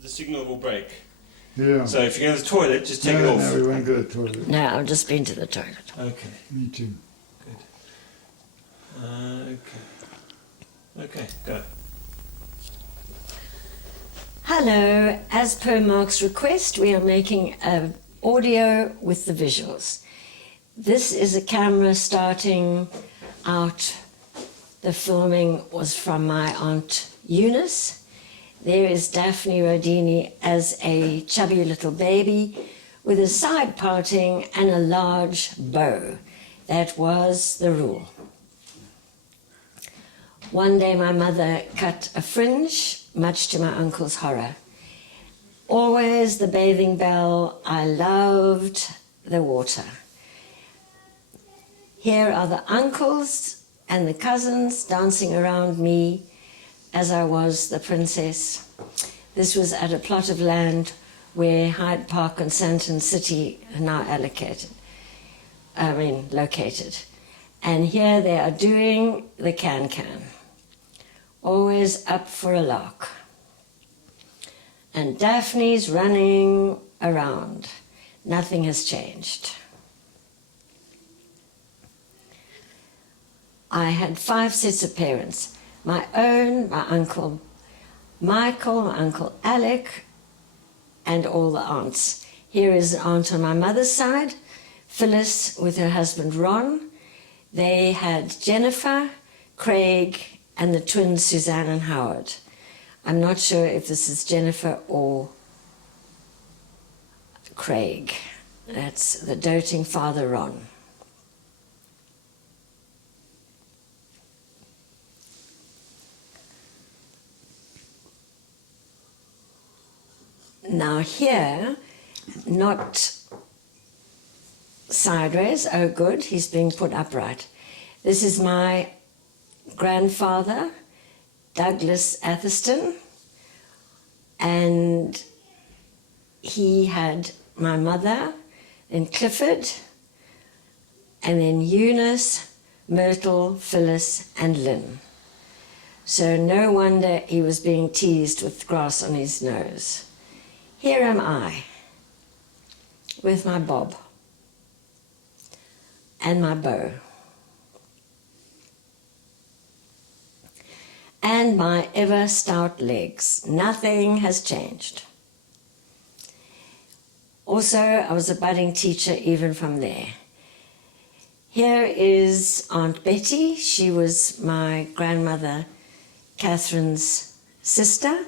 the signal will break. Yeah. So if you go to the toilet, just take it off. No, we won't go to the toilet. No, I've just been to the toilet. Okay. Me too. Good. Okay. Okay, go. Hello, as per Mark's request, we are making an audio with the visuals. This is a camera starting out. The filming was from my Aunt Eunice. There is Daphne Rodini as a chubby little baby with a side parting and a large bow. That was the rule. One day my mother cut a fringe, much to my uncle's horror. Always the bathing bell. I loved the water. Here are the uncles and the cousins dancing around me as I was the princess. This was at a plot of land where Hyde Park and Santon City are now located. And here they are doing the can-can. Always up for a lark. And Daphne's running around. Nothing has changed. I had 5 sets of parents. My own, my Uncle Michael, my Uncle Alec, and all the aunts. Here is an aunt on my mother's side, Phyllis with her husband Ron. They had Jennifer, Craig, and the twins Suzanne and Howard. I'm not sure if this is Jennifer or Craig. That's the doting father Ron. Now here, not sideways, oh good, he's being put upright. This is my grandfather, Douglas Atherstone, and he had my mother, then Clifford, and then Eunice, Myrtle, Phyllis, and Lynn. So no wonder he was being teased with grass on his nose. Here am I, with my bob and my bow, and my ever stout legs. Nothing has changed. Also, I was a budding teacher even from there. Here is Aunt Betty. She was my grandmother Catherine's sister.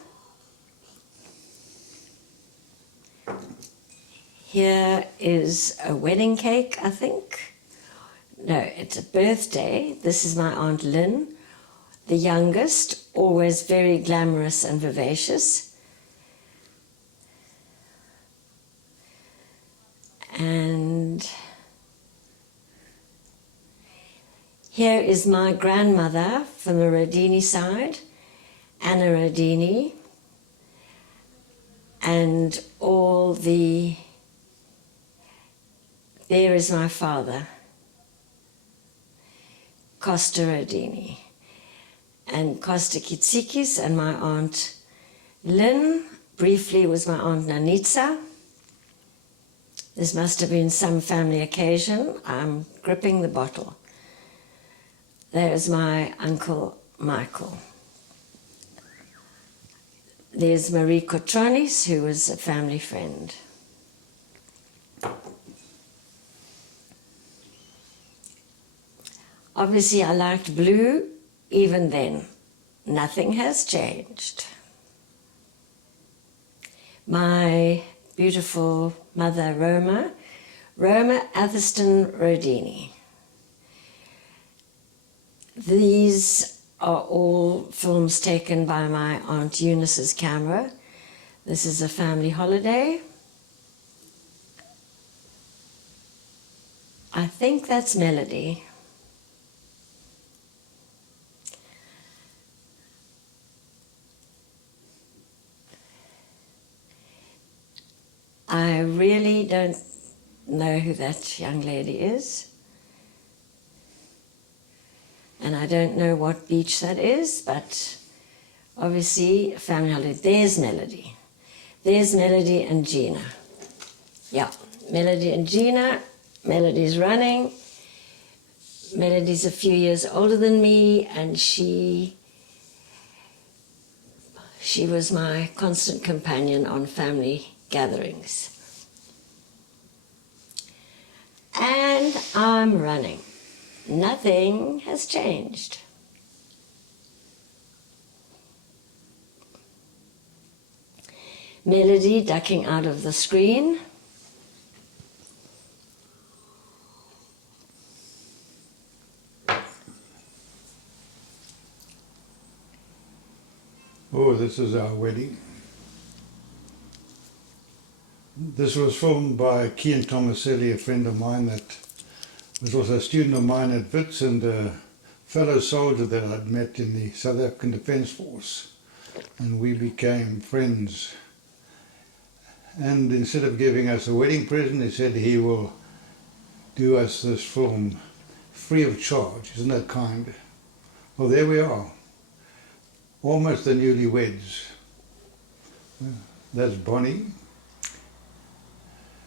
Here is a wedding cake, I think. No, it's a birthday. This is my Aunt Lynn, the youngest, always very glamorous and vivacious. And here is my grandmother from the Rodini side, Anna Rodini, and all the... There is my father, Costa Rodini, and Costa Kitsikis, and my Aunt Lynn, briefly was my Aunt Nanitsa. This must have been some family occasion. I'm gripping the bottle. There's my Uncle Michael. There's Marie Cotronis, who was a family friend. Obviously, I liked blue even then. Nothing has changed. My beautiful mother, Roma Atherstone Rodini. These are all films taken by my Aunt Eunice's camera. This is a family holiday. I think that's Melody. I really don't know who that young lady is. And I don't know what beach that is, but obviously a family holiday. There's Melody. There's Melody and Gina. Yeah, Melody and Gina. Melody's running. Melody's a few years older than me, and she was my constant companion on family gatherings. And I'm running. Nothing has changed. Melody ducking out of the screen. Oh, this is our wedding. This was filmed by Kian Tomaselli, a friend of mine that was also a student of mine at Wits and a fellow soldier that I'd met in the South African Defence Force. And we became friends. And instead of giving us a wedding present, he said he will do us this film free of charge. Isn't that kind? Well, there we are. Almost the newlyweds. That's Bonnie.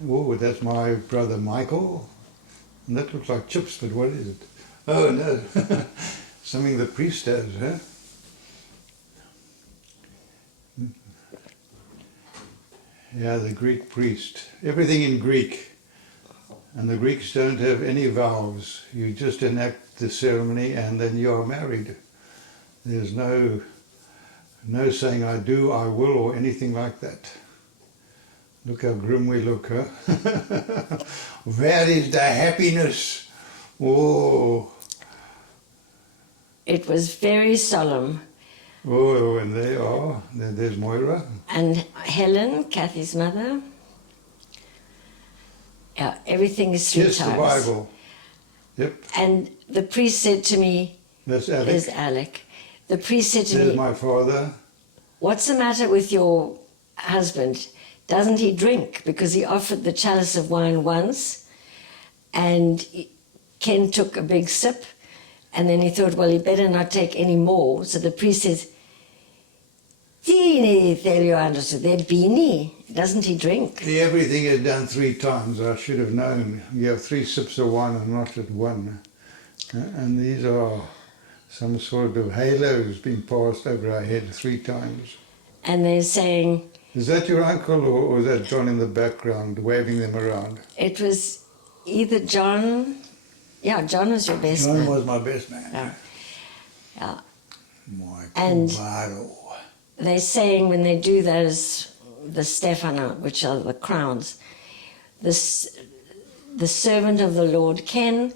Oh, that's my brother Michael. And that looks like chips, but what is it? Oh no, something the priest has, huh? Yeah, the Greek priest. Everything in Greek. And the Greeks don't have any vows. You just enact the ceremony and then you are married. There's no saying I do, I will, or anything like that. Look how grim we look, huh? Where is the happiness? Oh. It was very solemn. Oh, and they are. There's Moira. And Helen, Kathy's mother. Yeah, everything is three Yes, times. the Bible. Yep. And the priest said to me, That's Alec. there's Alec. The priest said to There's me, my father. what's the matter with your husband? Doesn't he drink? Because he offered the chalice of wine once, and Ken took a big sip, and then he thought, well, he better not take any more. So the priest says, doesn't he drink? Everything is done 3 times. I should have known. You have 3 sips of wine and not at one. And these are some sort of halos being passed over our head 3 times. And they're saying... Is that your uncle or is that John in the background waving them around? It was either John... Yeah, John was your best man. John was my best man. Yeah. Yeah. My And- cubaro. They're saying when they do those, the Stefana, which are the crowns, the servant of the Lord Ken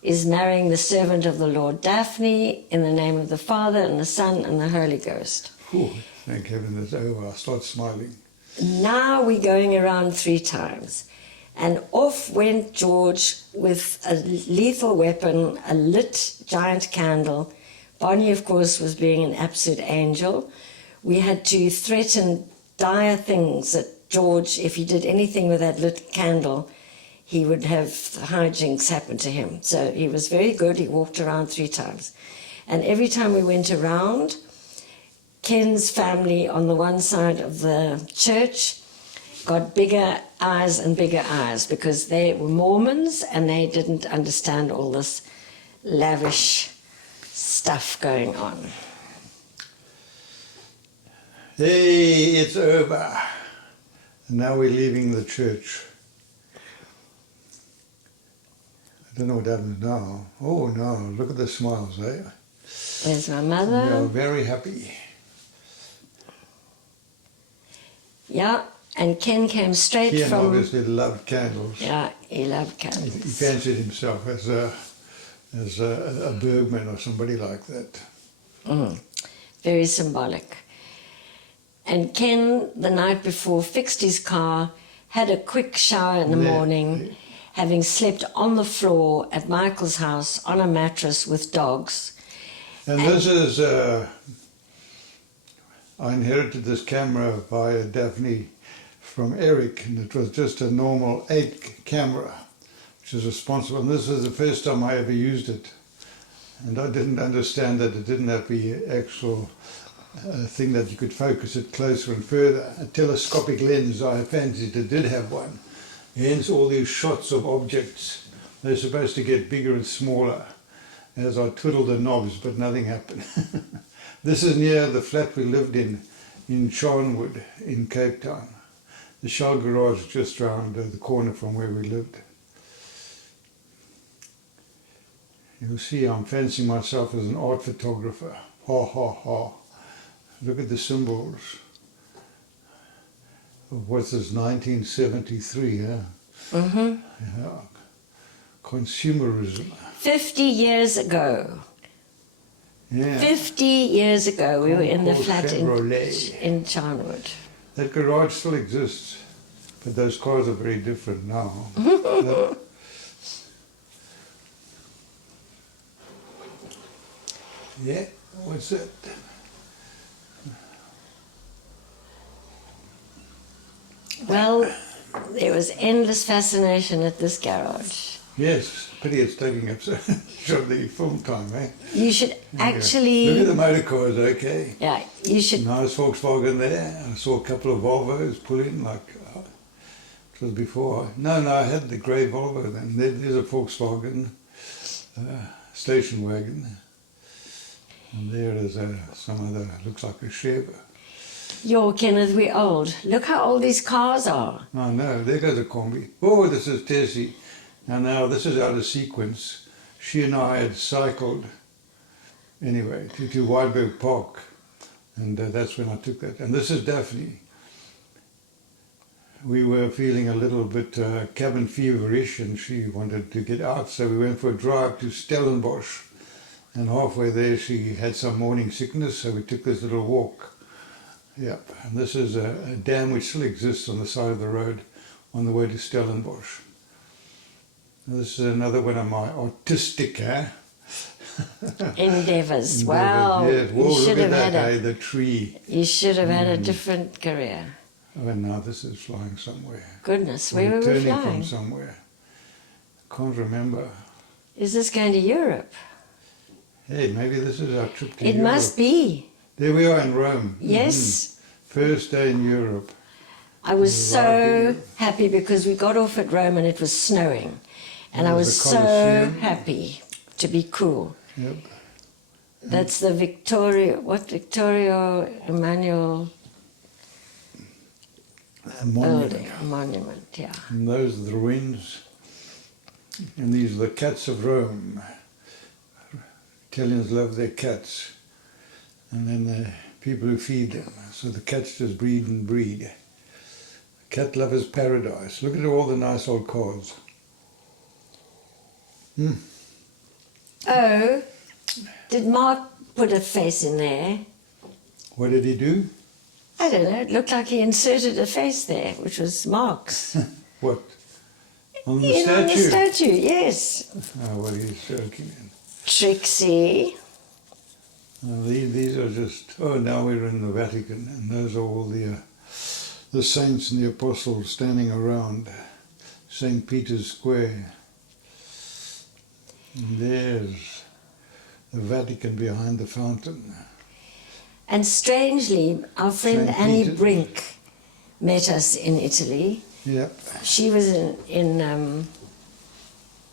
is marrying the servant of the Lord Daphne in the name of the Father and the Son and the Holy Ghost. Whew, thank heaven it's over. I'll start smiling. Now we're going around 3 times. And off went George with a lethal weapon, a lit giant candle. Bonnie, of course, was being an absolute angel. We had to threaten dire things that George, if he did anything with that lit candle, he would have hijinks happen to him. So he was very good. He walked around 3 times. And every time we went around, Ken's family on the one side of the church got bigger eyes and bigger eyes because they were Mormons and they didn't understand all this lavish stuff going on. Hey, it's over. And now we're leaving the church. I don't know what happens now. Oh no, look at the smiles, eh? There's my We mother. are very happy. Yeah, and Ken came straight Ian from... obviously loved candles. Yeah, he loved He candles. fancied himself as a Bergman or somebody like that. Very symbolic. And Ken, the night before, fixed his car, had a quick shower in the Yeah. morning, having slept on the floor at Michael's house on a mattress with dogs. And this is, I inherited this camera by Daphne from Eric, and it was just a normal 8 camera, which is responsible. And this is the first time I ever used it. And I didn't understand that it didn't have the actual thing that you could focus it closer and further. A telescopic lens, I fancied it did have one. Hence all these shots of objects. They're supposed to get bigger and smaller as I twiddled the knobs, but nothing happened. This is near the flat we lived in Charnwood in Cape Town. The Shell garage is just round the corner from where we lived. You'll see I'm fancying myself as an art photographer. Ha ha ha. Look at the symbols of what's this, 1973, huh? Mm-hmm. Yeah. Consumerism. 50 years ago. Yeah. 50 years ago, we were in the Concours flat Chevrolet. in Charnwood. That garage still exists, but those cars are very different now. Yeah, what's that? Well, there was endless fascination at this garage. Yes, pity it's taking up so much of the film time, eh? You should actually... Look at the motor cars, okay. Yeah, you should... Nice Volkswagen there. I saw a couple of Volvos pull in, like, it was before. No, I had the grey Volvo then. There's a Volkswagen station wagon. And there is some other, looks like a Chevy. Yo, Kenneth, we're old. Look how old these cars are. Oh no, there goes a combi. Oh, this is Tessie. Now this is out of sequence. She and I had cycled, anyway, to Whiteberg Park. And that's when I took that. And this is Daphne. We were feeling a little bit cabin feverish and she wanted to get out. So we went for a drive to Stellenbosch. And halfway there she had some morning sickness, so we took this little walk. Yep, and this is a dam which still exists on the side of the road on the way to Stellenbosch. Now, this is another one of my artistic Endeavours. Wow. Yes. Whoa, you should look have at that, had the tree. You should have had a different career. Oh, now this is flying somewhere. Goodness, where were we Turning flying? from somewhere. Can't remember. Is this going to Europe? Hey, maybe this is our trip to It Europe. must be. There we are in Rome. Yes. First day in Europe. I was Right so here. happy because we got off at Rome and it was snowing. And I There's was the so Colosseum. happy to be cool. Yep. That's the Victorio Emmanuel building, monument, yeah. And those are the ruins. And these are the cats of Rome. Italians love their cats. And then the people who feed them. So the cats just breed and breed. Cat lover's paradise. Look at all the nice old cars. Oh, did Mark put a face in there? What did he do? I don't know, it looked like he inserted a face there, which was Mark's. What? On the On the statue? statue, yes. Oh, what he's joking in. Trixie. These are just, now we're in the Vatican, and those are all the saints and the apostles standing around St. Peter's Square. And there's the Vatican behind the fountain. And strangely, our friend St. Annie Peter's. Brink met us in Italy. Yep. She was in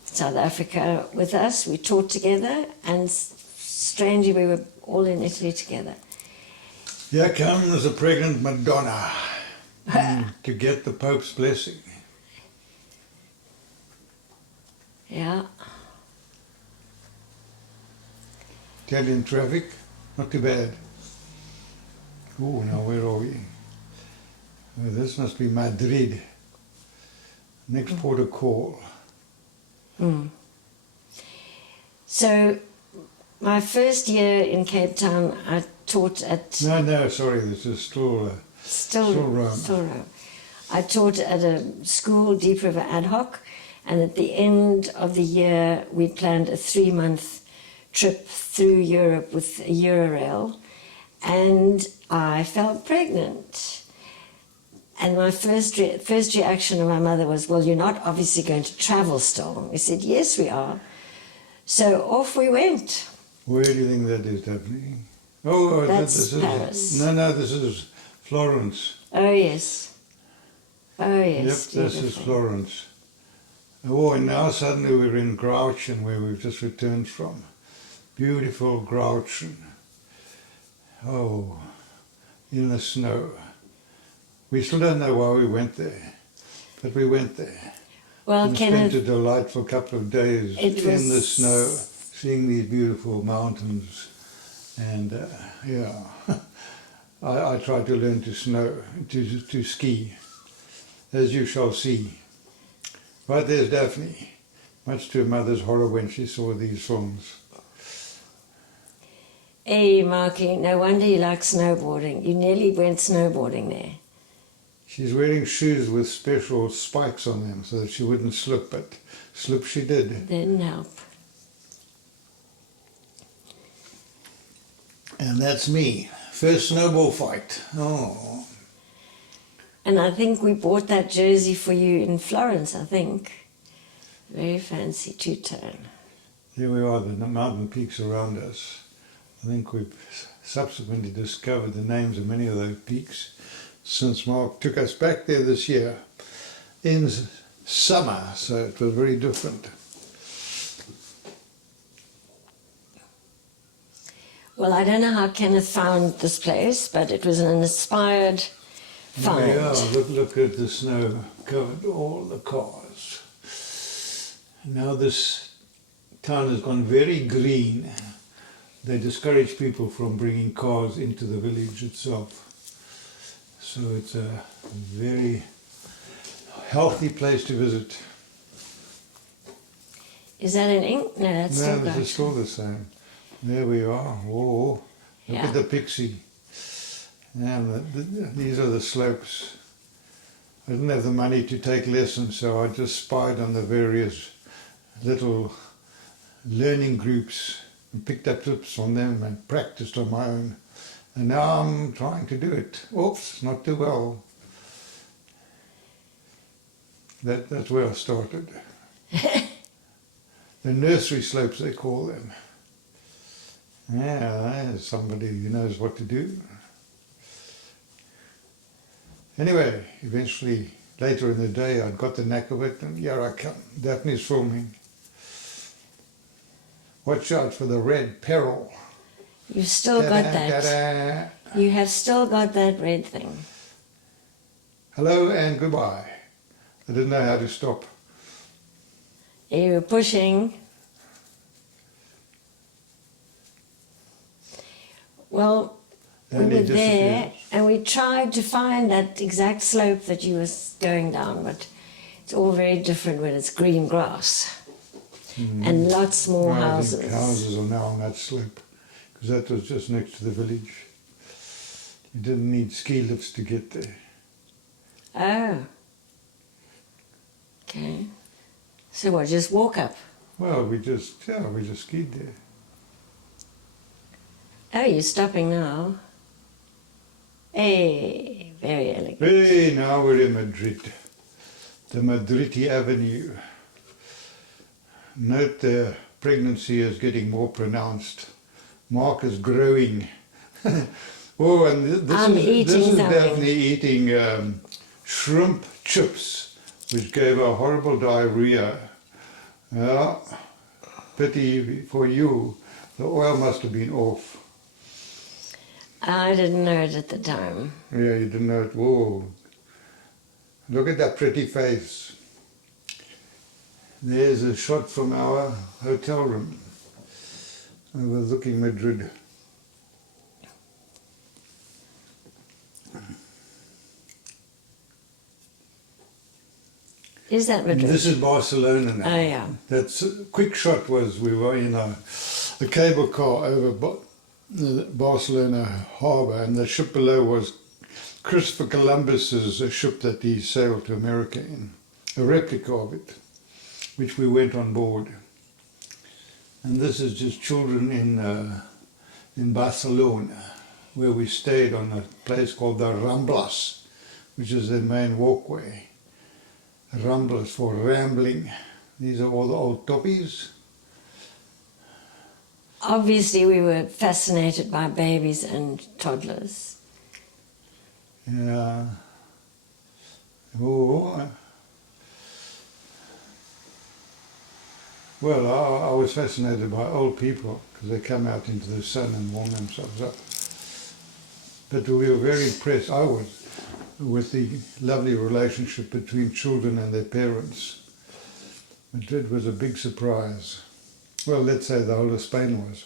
South Africa with us. We taught together, and strangely, we were all in Italy together. Here comes a pregnant Madonna to get the Pope's blessing. Yeah. Italian traffic, not too bad. Oh, now where are we? Oh, this must be Madrid. Next port of call. So, my first year in Cape Town, I taught at No, sorry, this is still Rome. Still Rome. I taught at a school, Deep River Ad Hoc, and at the end of the year, we planned a 3-month trip through Europe with a Eurail, and I fell pregnant. And my first reaction of my mother was, well, you're not obviously going to travel still. We said, yes, we are. So off we went. Where do you think that is, Daphne? Oh, That's this is Paris. no, this is Florence. Oh, yes. Oh, Yep, yes. this is beautiful. Florence. Oh, and now suddenly we're in Grächen, where we've just returned from. Beautiful Grächen. Oh, in the snow. We still don't know why we went there, but we went there. Well, And spent a Kenneth, delightful couple of days it in the was- snow, seeing these beautiful mountains. And yeah, I tried to learn to ski, as you shall see. Right there's Daphne, much to her mother's horror when she saw these films. hey, Marky, no wonder you like snowboarding. You nearly went snowboarding there. She's wearing shoes with special spikes on them so that she wouldn't slip, but slip she did. Didn't help. And that's me. First snowball fight. Oh. And I think we bought that jersey for you in Florence, I think. Very fancy two-tone. Here we are, the mountain peaks around us. I think we've subsequently discovered the names of many of those peaks since Mark took us back there this year in summer, so it was very different. Well, I don't know how Kenneth found this place, but it was an inspired find. Yeah, look at the snow covered all the cars. Now this town has gone very green. They discourage people from bringing cars into the village itself. So it's a very healthy place to visit. Is that in ink? No, that's No, still this is Grächen. still the same. There we are. Oh, look Yeah. at the pixie. And these are the slopes. I didn't have the money to take lessons, so I just spied on the various little learning groups and picked up tips on them and practiced on my own. And now I'm trying to do it. Oops, not too well. That's where I started. The nursery slopes, they call them. Yeah, there's somebody who knows what to do. Anyway, eventually, later in the day, I got the knack of it, and here I come. Daphne's filming. Watch out for the red peril. You've still got that. Ta-da. You have still got that red thing. Hello and goodbye. I didn't know how to stop. You were pushing. Well, we And were it there disappears. and we tried to find that exact slope that you was going down, but it's all very different when it's green grass and lots more Well, I houses. think houses are now on that slope, because that was just next to the village. You didn't need ski lifts to get there. Oh. Okay. So what, just walk up? Well, we just skied there. Oh, you're stopping now. Hey, very elegant. Hey, now we're in Madrid. The Madriti Avenue. Note the pregnancy is getting more pronounced. Mark is growing. Oh, and I'm this eating is something. Daphne eating shrimp chips, which gave her horrible diarrhea. Yeah, pity for you. The oil must have been off. I didn't know it at the time. Yeah, you didn't know it. Whoa. Look at that pretty face. There's a shot from our hotel room overlooking Madrid. Is that Madrid? This is Barcelona now. Oh, yeah. That's quick shot was we were in a cable car over the Barcelona harbour, and the ship below was Christopher Columbus's ship that he sailed to America in, a replica of it, which we went on board. And this is just children in Barcelona, where we stayed on a place called the Ramblas, which is their main walkway. Ramblas for rambling. These are all the old toppies. obviously we were fascinated by babies and toddlers. Yeah. Oh, well, I was fascinated by old people because they come out into the sun and warm themselves up. But we were very impressed, I was, with the lovely relationship between children and their parents. Madrid was a big surprise. Well, let's say the whole of Spain was.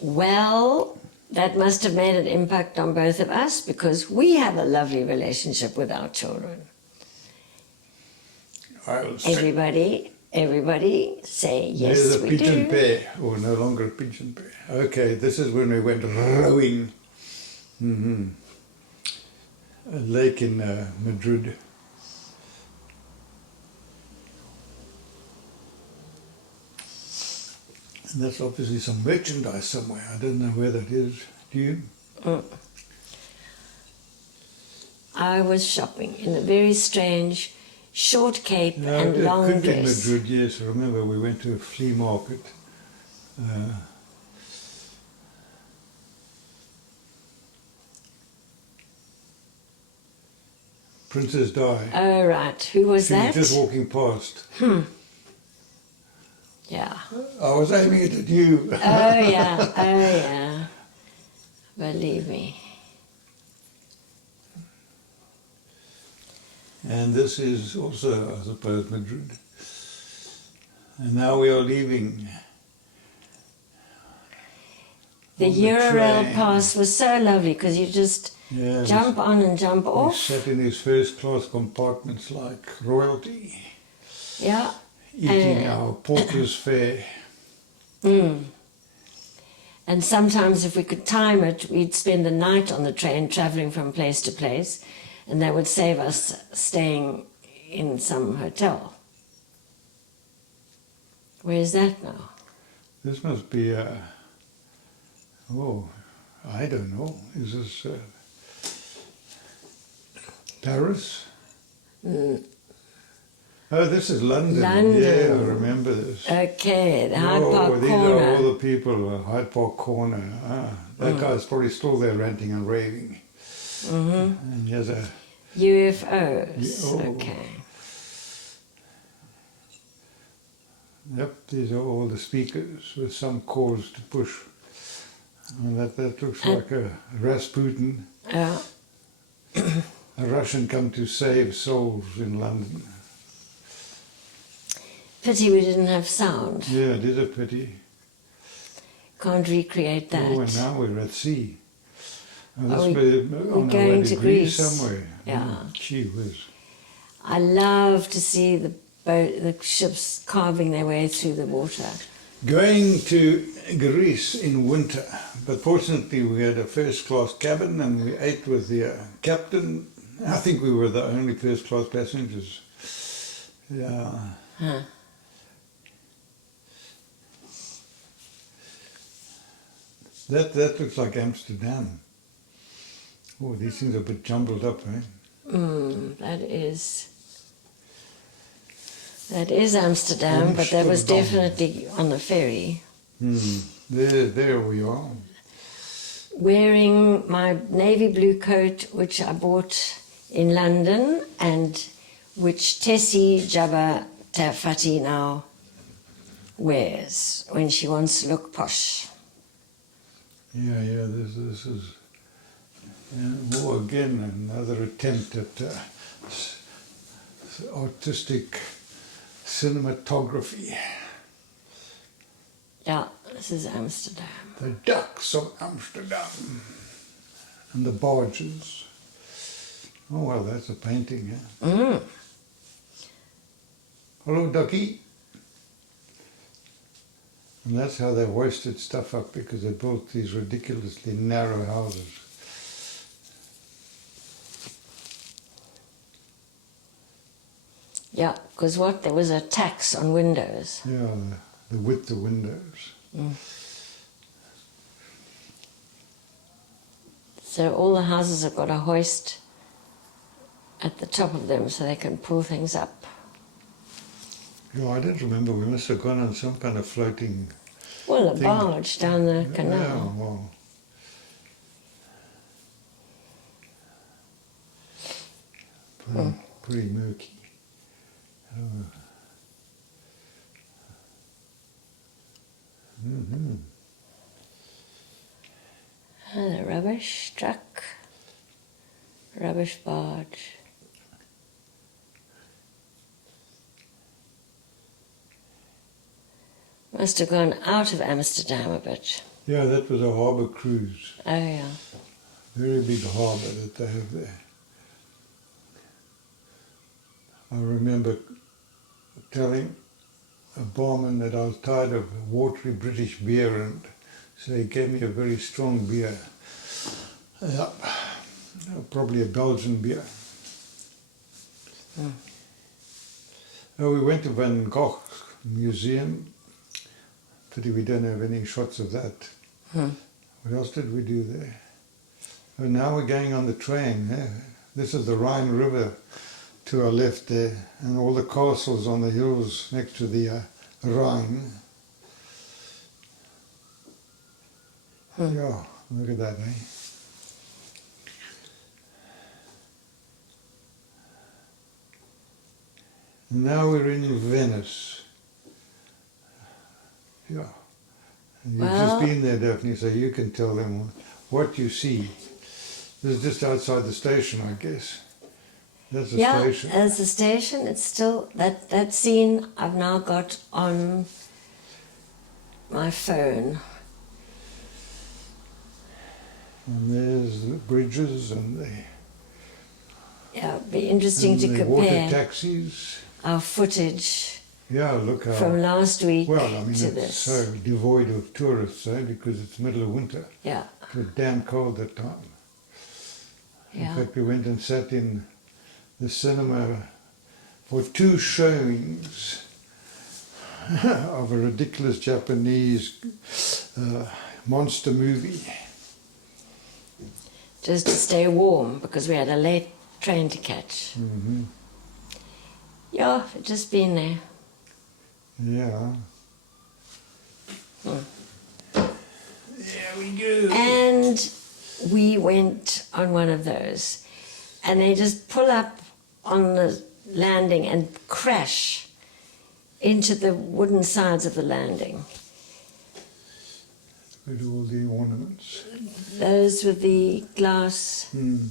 Well, that must have made an impact on both of us because we have a lovely relationship with our children. Everybody say yes, there's a we pigeon do. pair, or no longer a pigeon pair. Okay, this is when we went rowing. A lake in Madrid. And that's obviously some merchandise somewhere. I don't know where that is. Do you? I was shopping in a very strange short cape and it long could be dress. Madrid, yes. I remember we went to a flea market. Princess Di. Oh, right. Who was She that? was just walking past. Yeah. I was aiming it at you. Oh, yeah. Oh, yeah. Believe me. And this is also, I suppose, Madrid. And now we are leaving. The On the Eurail train. pass was so lovely because you just Yeah, jump on and jump we off. sat in these first class compartments like royalty, Yeah. eating our porter's fare. And sometimes if we could time it, we'd spend the night on the train traveling from place to place, and that would save us staying in some hotel. Where is that now? This must be, oh, I don't know. Is this Paris? Oh, this is London. London. Yeah, I remember this. Okay, the Hyde Oh, Park these corner. are all the people, Hyde Park Corner. That guy's probably still there ranting and raving. And he has a... UFOs. Oh. Okay. Yep, these are all the speakers with some cords to push. And that looks like a Rasputin, Yeah. a Russian come to save souls in London. Pity we didn't have sound. Yeah, it is a pity. Can't recreate that. Oh, and now we're at sea. Oh, Are we- we're on our going way to to Greece Greece? somewhere. Yeah. Gee whiz. I love to see the ships carving their way through the water. Going to Greece in winter, but fortunately we had a first-class cabin and we ate with the captain. I think we were the only first-class passengers. Yeah. Huh. That looks like Amsterdam. Oh, these things are a bit jumbled up, eh? That is Amsterdam, but that was Amsterdam. definitely on the ferry. There we are. Wearing my navy blue coat, which I bought in London, and which Tessie Jubber Tafati now wears when she wants to look posh. Yeah, this is... oh, again, another attempt at artistic cinematography. Yeah, this is Amsterdam. The ducks of Amsterdam. And the barges. Oh, well, that's a painting, yeah. Hello, ducky. And that's how they hoisted stuff up, because they built these ridiculously narrow houses. Yeah, because there was a tax on windows. Yeah, the width of windows. So all the houses have got a hoist at the top of them so they can pull things up. Yeah, I don't remember. We must have gone on some kind of floating. Well, a thing. barge down the Yeah, canal. well. Pretty murky. Mm-hmm. And the rubbish truck, rubbish barge. Must have gone out of Amsterdam a bit. Yeah, that was a harbour cruise. Oh yeah. Very big harbour that they have there. I remember telling a barman that I was tired of watery British beer, and so he gave me a very strong beer. Yeah, probably a Belgian beer. Mm. Oh, we went to Van Gogh Museum. Pity we don't have any shots of that. Hmm. What else did we do there? Oh, now we're going on the train. This is the Rhine River to our left there, and all the castles on the hills next to the Rhine. Yeah, look at that, eh? And now we're in Venice. Yeah. And you've Well- just been there, Daphne, so you can tell them what you see. This is just outside the station, I guess. That's the Yeah, station. as the station, it's still, that scene I've now got on my phone. And there's the bridges and the, Yeah, it'd be interesting and to the water compare taxis. our footage Yeah, look how... from last week well, I mean, to it's this. so devoid of tourists, eh, because it's middle of winter. Yeah, It was damn cold that time. In yeah. fact, we went and sat in the cinema for 2 showings of a ridiculous Japanese monster movie. Just to stay warm because we had a late train to catch. Mm-hmm. Yeah, I've just been there. Yeah. There we go. And we went on one of those. And they just pull up on the landing and crash into the wooden sides of the landing. Look at all the ornaments. Those with the glass Hmm.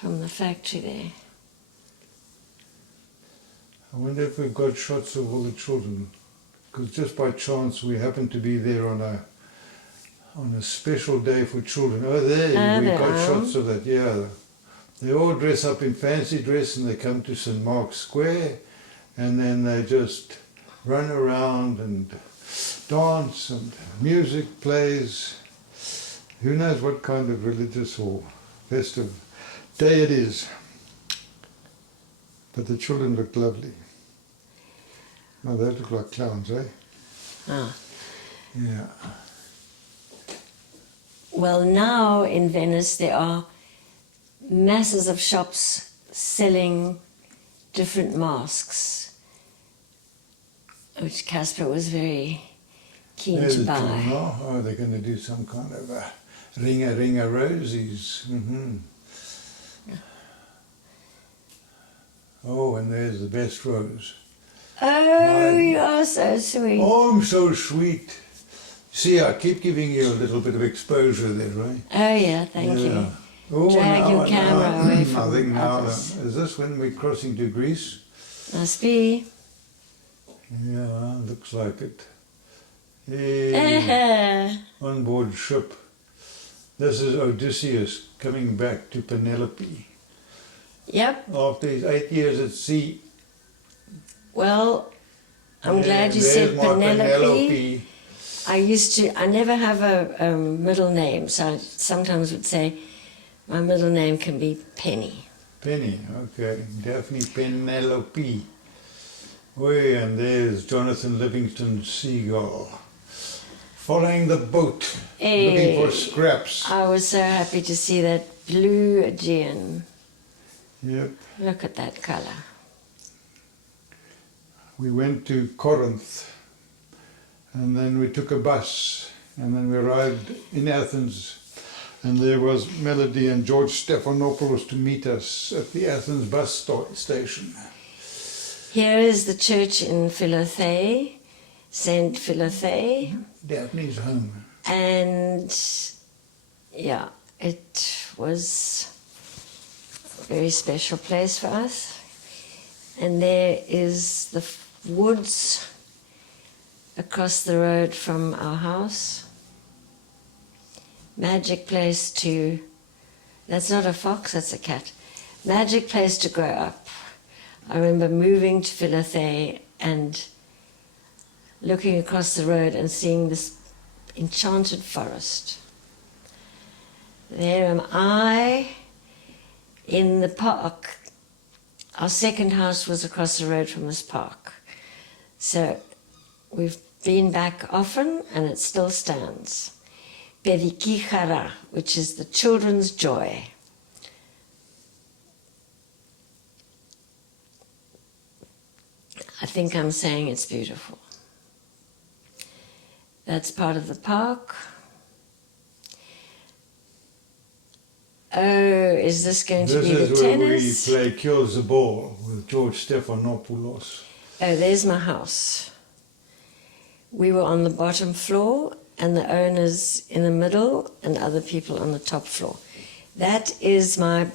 from the factory there. I wonder if we've got shots of all the children, because just by chance we happened to be there on a special day for children. Oh, there, we've got shots of that. Yeah, they all dress up in fancy dress and they come to St. Mark's Square, and then they just run around and dance and music plays. Who knows what kind of religious or festive day it is. But the children looked lovely. Oh, they look like clowns, eh? Ah. Yeah. Well, now in Venice there are masses of shops selling different masks, which Casper was very keen There's to a buy. tune, oh, they're going to do some kind of a ringa rosies. Mm-hmm. Oh, and there's the best rose. Oh, you are so sweet. Oh, I'm so sweet. See, I keep giving you a little bit of exposure there, right? Oh yeah, thank you. Oh, Drag your camera away I from think now, others. is this when we're crossing to Greece? Must be. Yeah, looks like it. Hey, on board ship. This is Odysseus coming back to Penelope. Yep. After his 8 years at sea. Well, I'm glad you there's said my Penelope. I never have a middle name, so I sometimes would say my middle name can be Penny. Penny, okay. Daphne Penelope. Oh, and there's Jonathan Livingston Seagull. Following the boat, looking for scraps. I was so happy to see that blue Aegean. Yep. Look at that colour. we went to Corinth, and then we took a bus, and then we arrived in Athens, and there was Melody and George Stephanopoulos to meet us at the Athens bus station. Here is the church in Philothea, St. Philothea. Daphne's home. And yeah, it was a very special place for us. And there is the woods across the road from our house. Magic place to, that's not a fox, that's a cat. Magic place to grow up. I remember moving to Philothea and looking across the road and seeing this enchanted forest. There am I in the park. Our second house was across the road from this park. So we've been back often and it still stands. Pediki Chara, which is the children's joy. I think I'm saying it's beautiful. That's part of the park. Oh, is this going to be the tennis? This is where we play Kills the Ball with George Stephanopoulos. Oh, there's my house. We were on the bottom floor and the owners in the middle and other people on the top floor. That is my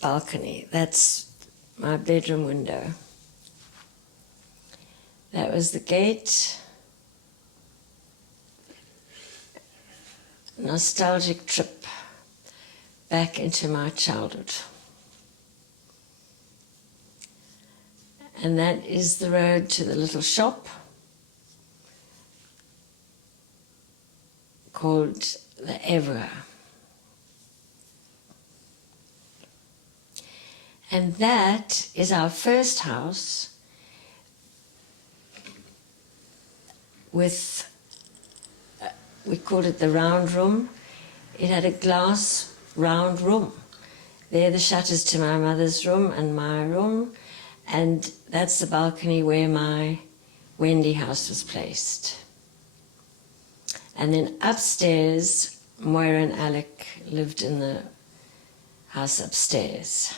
balcony. That's my bedroom window. That was the gate. Nostalgic trip back into my childhood. And that is the road to the little shop called the Evra. And that is our first house with, we called it the round room. It had a glass round room. There are the shutters to my mother's room and my room, and that's the balcony where my Wendy house was placed. And then upstairs, Moira and Alec lived in the house upstairs.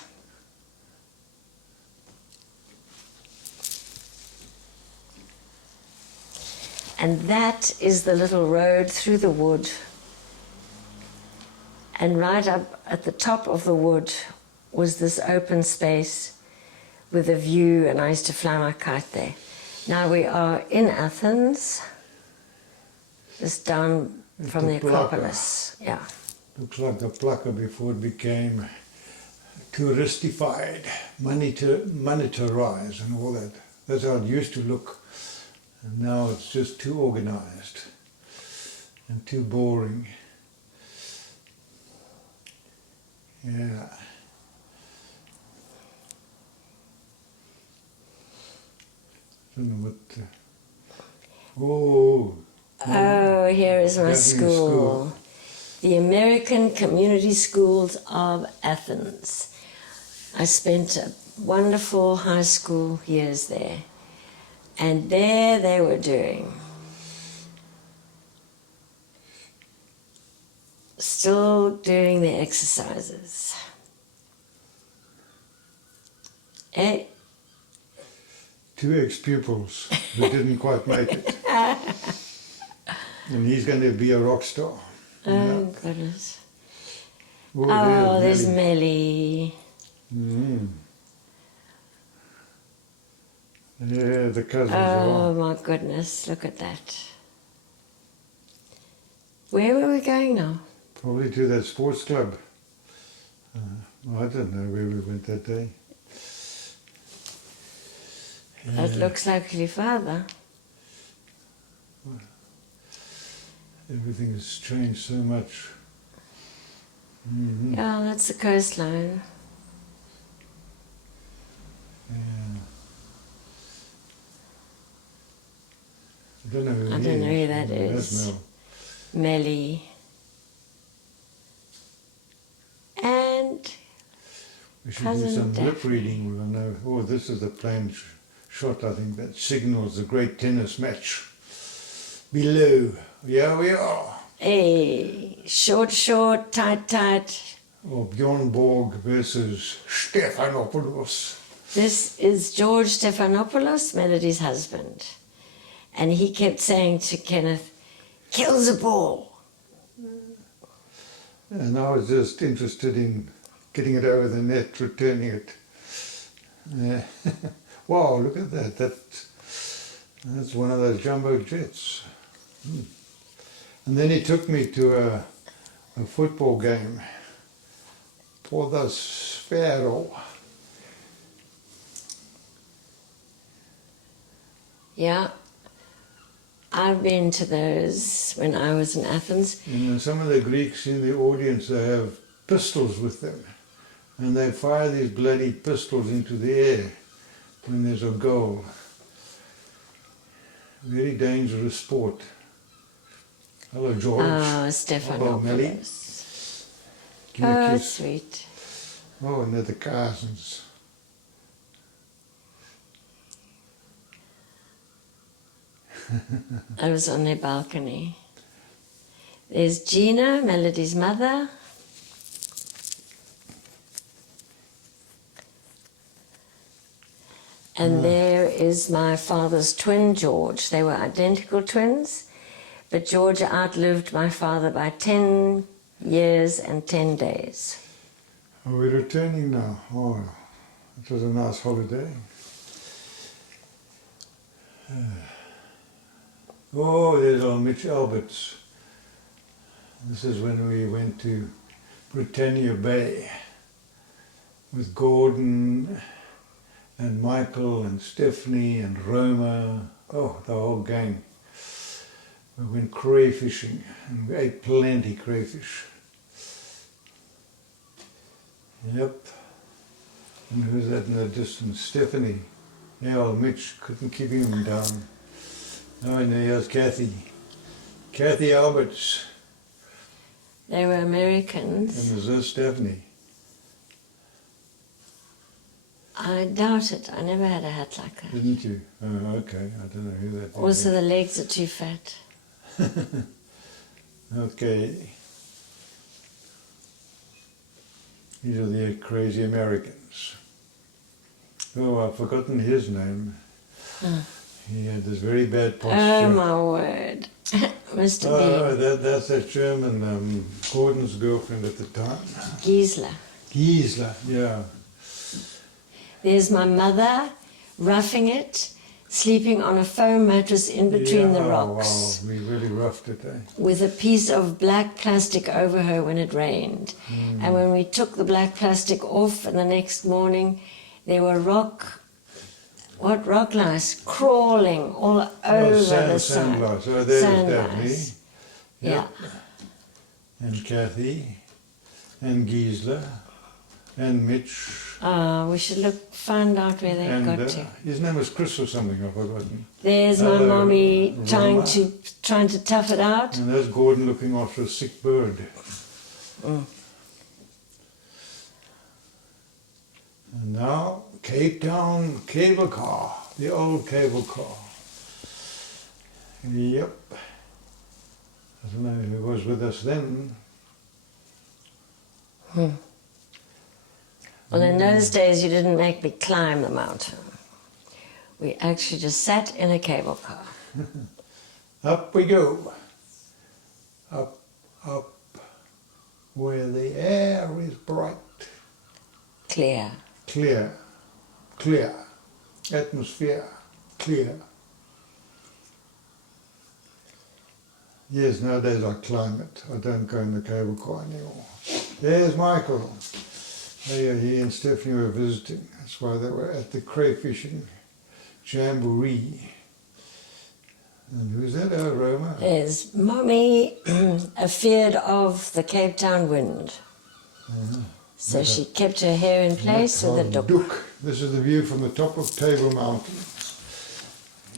And that is the little road through the wood. And right up at the top of the wood was this open space with a view, and I used to fly my kite there. Now we are in Athens, just down from the Acropolis. Yeah. Looks like the Plaka before it became touristified, monetarized and all that. That's how it used to look. And now it's just too organized and too boring. Yeah. I don't know what. Oh, here is my school. The American Community Schools of Athens. I spent a wonderful high school years there. And there they were doing. Still doing the exercises. Eh? 2 ex-pupils who didn't quite make it. And he's going to be a rock star. Oh, goodness. Oh, there's Melly. Yeah, the cousins Oh, are. my goodness, look at that. Where were we going now? Probably to that sports club. I don't know where we went that day. That looks like your father. Everything has changed so much. Yeah, that's the coastline. Yeah. I don't know who that is. Mel. Melly. And We should Cousin do some lip Daphne. reading. We'll know. Oh, this is the plain shot, I think, that signals the great tennis match. Below, here we are. Hey, short, short, tight, tight. Or Bjorn Borg versus Stephanopoulos. This is George Stephanopoulos, Melody's husband. And he kept saying to Kenneth, kill the ball. And I was just interested in getting it over the net, returning it. Wow, look at that. That's one of those jumbo jets. And then he took me to a football game for the Sphero. Yeah, I've been to those when I was in Athens. And some of the Greeks in the audience, they have pistols with them. And they fire these bloody pistols into the air when there's a goal. Very dangerous sport. Hello, George. Oh, Hello, Melly. Stephanopoulos. Give me a Oh, kiss. sweet. Oh, and they're the cousins. I was on their balcony. There's Gina, Melody's mother. And there is my father's twin, George. They were identical twins, but George outlived my father by 10 years and 10 days. Are we returning now? Oh, it was a nice holiday. Oh, there's old Mitch Alberts. This is when we went to Britannia Bay with Gordon and Michael and Stephanie and Roma. Oh, the whole gang. We went crayfishing and we ate plenty crayfish. Yep. And who's that in the distance? Stephanie. Yeah, old Mitch couldn't keep him down. Oh, and there's Kathy. Kathy Alberts. They were Americans. And there's Stephanie. I doubt it. I never had a hat like that. Didn't you? Oh, okay. I don't know who that is. Also, the legs are too fat. Okay. These are the crazy Americans. Oh, I've forgotten his name. He had this very bad posture. Oh, my word. Mr. Oh, Bean. that's a German, Gordon's girlfriend at the time. Giesler. Gisela, yeah. There's my mother, roughing it, sleeping on a foam mattress in between the rocks, Wow, we really roughed it, eh? with a piece of black plastic over her when it rained. And when we took the black plastic off, and the next morning, there were rock lice crawling all over the side. Sand lice. Oh, there's Sand Daphne. lice. Yep. And Kathy. And Gisela. And Mitch. We should find out where they And got to. his name was Chris or something, I've forgotten. There's my mommy trying Roma. to tough it out. And there's Gordon looking after a sick bird. And now, Cape Town cable car, the old cable car. Yep. I don't know who was with us then. Well, in those days, you didn't make me climb the mountain. We actually just sat in a cable car. Up we go. Up, up, where the air is bright. Clear. Clear, clear, atmosphere, clear. Yes, nowadays I climb it. I don't go in the cable car anymore. There's Michael. He and Stephanie were visiting. That's why they were at the crayfishing jamboree. And who's that? Oh, Roma. There's Mommy, afeard of the Cape Town wind. So she kept her hair in place with a doek. This is the view from the top of Table Mountain.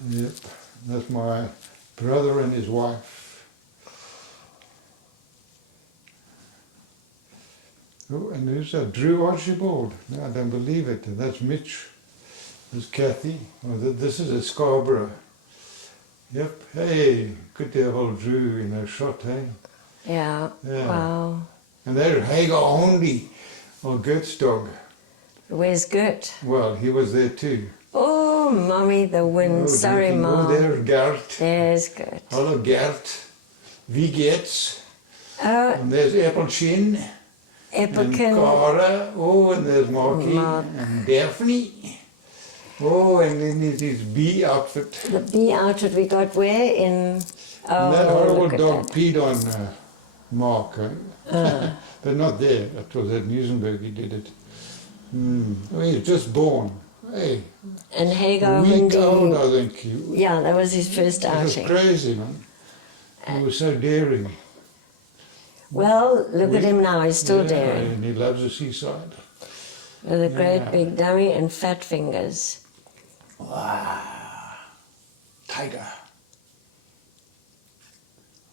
Yep, that's my brother and his wife. Oh, and there's Drew Archibald. No, I don't believe it. And that's Mitch. There's Kathy. Oh, this is a Scarborough. Yep. Hey, good to have old Drew in a shot, hey? Yeah. Yeah. Wow. And there's Hagar Hondi, old Gert's dog. Where's Gert? Well, he was there too. Oh, Mommy, the wind. Oh, Sorry, drinking. Mom. Oh, there's Gert. There's Gert. Hallo Gert. Wie geht's? Oh, And there's Applechin. And Epelkin. Cara. Oh, and there's Marky. Mark. And Daphne. Oh, and then there's his bee outfit. The bee outfit we got where? In... Oh, And that horrible look at dog that. peed on Mark. But not there. It was at Newsenberg he did it. Oh, he was just born. Hey, And a Hagar week old, Hundi. I think. He Yeah, that was his first was outing. crazy, man. He was so daring. Well, look at him now. He's still Yeah, daring. and he loves the seaside. With a great Yeah. big dummy and fat fingers. Wow. Tiger.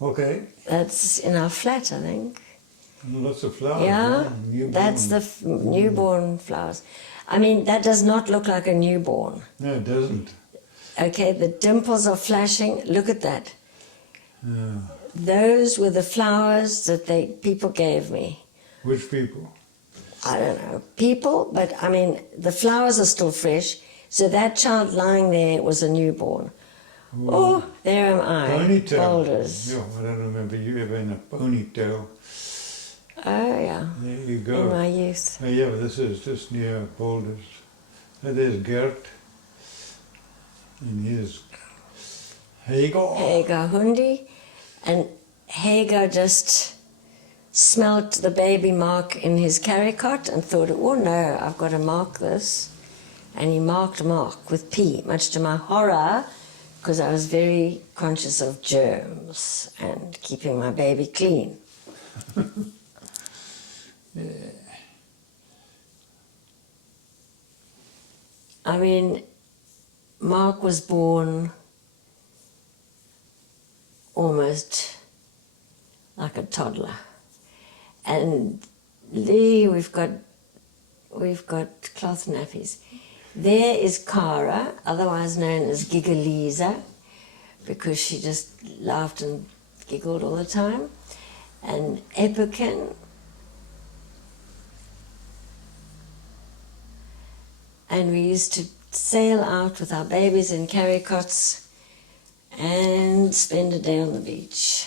Okay. That's in our flat, I think. And lots of flowers. Yeah, newborn. that's the newborn flowers. I mean, that does not look like a newborn. No, it doesn't. Okay, the dimples are flashing. Look at that. Yeah. Those were the flowers that people gave me. Which people? I don't know, people, but I mean, the flowers are still fresh. So that child lying there was a newborn. Ooh. Oh, there am I. Ponytail. Boulders. Yeah, I don't remember you ever in a ponytail. Oh, yeah. There you In go. my youth. Oh, yeah, but this is just near Boulders. Oh, there's Gert. And here's Hagar. Hagar Hundi. And Hagar just smelt the baby mark in his carry cot and thought, oh no, I've got to mark this. And he marked Mark with P, much to my horror, because I was very conscious of germs and keeping my baby clean. Yeah. I mean, Mark was born almost like a toddler. And Lee, we've got cloth nappies. There is Cara, otherwise known as Gigaliza, because she just laughed and giggled all the time. And Epican. And we used to sail out with our babies in carry cots and spend a day on the beach.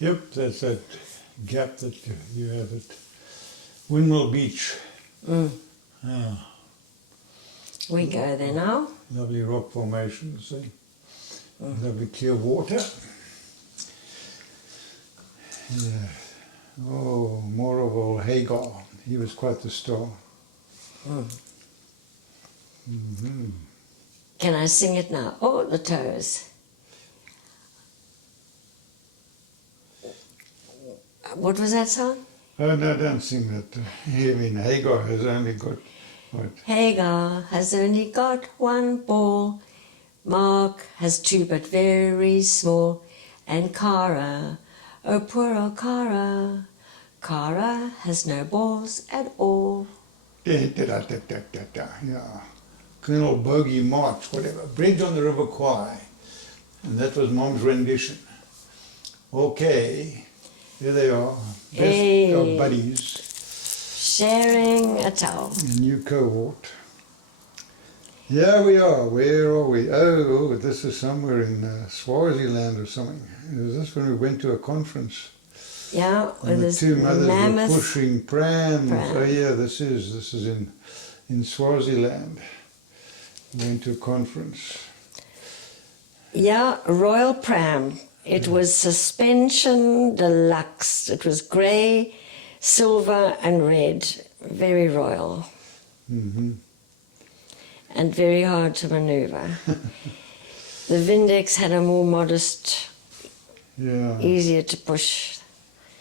Yep, that's that gap that you have at Windmill Beach. Mm. Ah, We go there now. lovely rock formation, see? Lovely clear water. Yeah. Oh, more of old Hagar. He was quite the star. Mm-hmm. Can I sing it now? Oh, the toes. What was that song? Oh, no, don't sing that. I mean, Hagar has only got, what? Hagar has only got one ball. Mark has two but very small. And Cara, oh poor old Cara, Cara has no balls at all. Yeah. Colonel Bogey March, whatever. Bridge on the River Kwai. And that was Mom's rendition. Okay. There they are. Best Hey. of buddies. Sharing a towel. A new cohort. Yeah, we are. Where are we? Oh, this is somewhere in Swaziland or something. Is this when we went to a conference? Yeah, And with the this two mothers mammoth. were pushing prams. pram. Oh yeah, this is in Swaziland. We went to a conference. Yeah, Royal Pram. It was suspension deluxe. It was grey, silver and red. Very royal. Mm-hmm. And very hard to maneuver. The Vindex had a more modest, Yeah. easier to push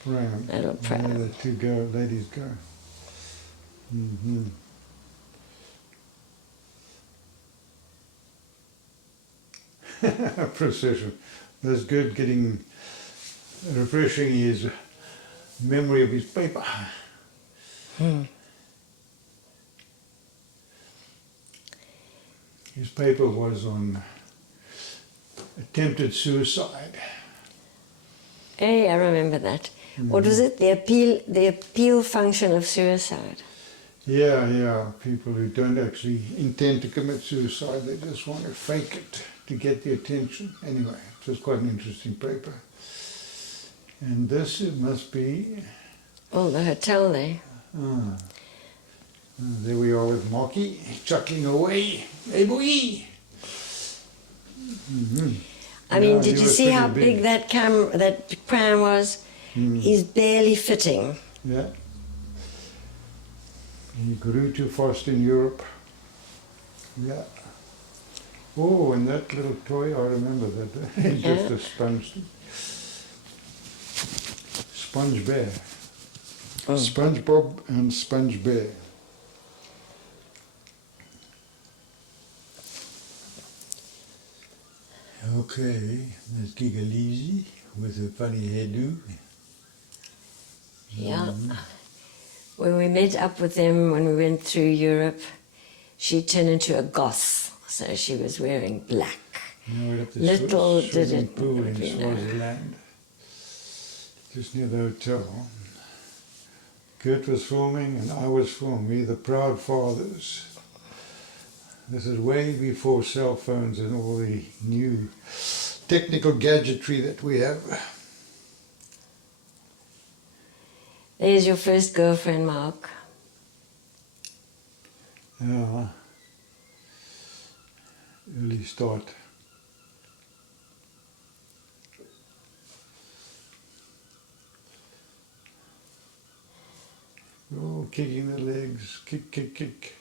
Pram. little pram. Where the two ladies go. Mm-hmm. Precision. That's good, refreshing his memory of his paper. His paper was on attempted suicide. Hey, I remember that. What was it? The appeal function of suicide. Yeah, people who don't actually intend to commit suicide, they just want to fake it to get the attention. Anyway, it was quite an interesting paper. And this, it must be... Oh, the hotel there. There we are with Marky, chuckling away. Hey boy! I mean, Yeah, did he you was see how pretty big that pram was? He's barely fitting. Yeah. He grew too fast in Europe. Yeah. Oh, and that little toy, I remember that. Just a sponge bear. SpongeBob and Sponge Bear. Okay, there's Gigalizi with a funny hairdo. Yeah. When we met up with them, when we went through Europe, she turned into a goth, so she was wearing black. Now we're at the Little did swimming it pool in we know. Swaziland, just near the hotel. Kurt was filming and I was filming, we the proud fathers. This is way before cell phones and all the new technical gadgetry that we have. There's your first girlfriend, Mark. Yeah. Early start. Oh, kicking the legs, kick, kick, kick.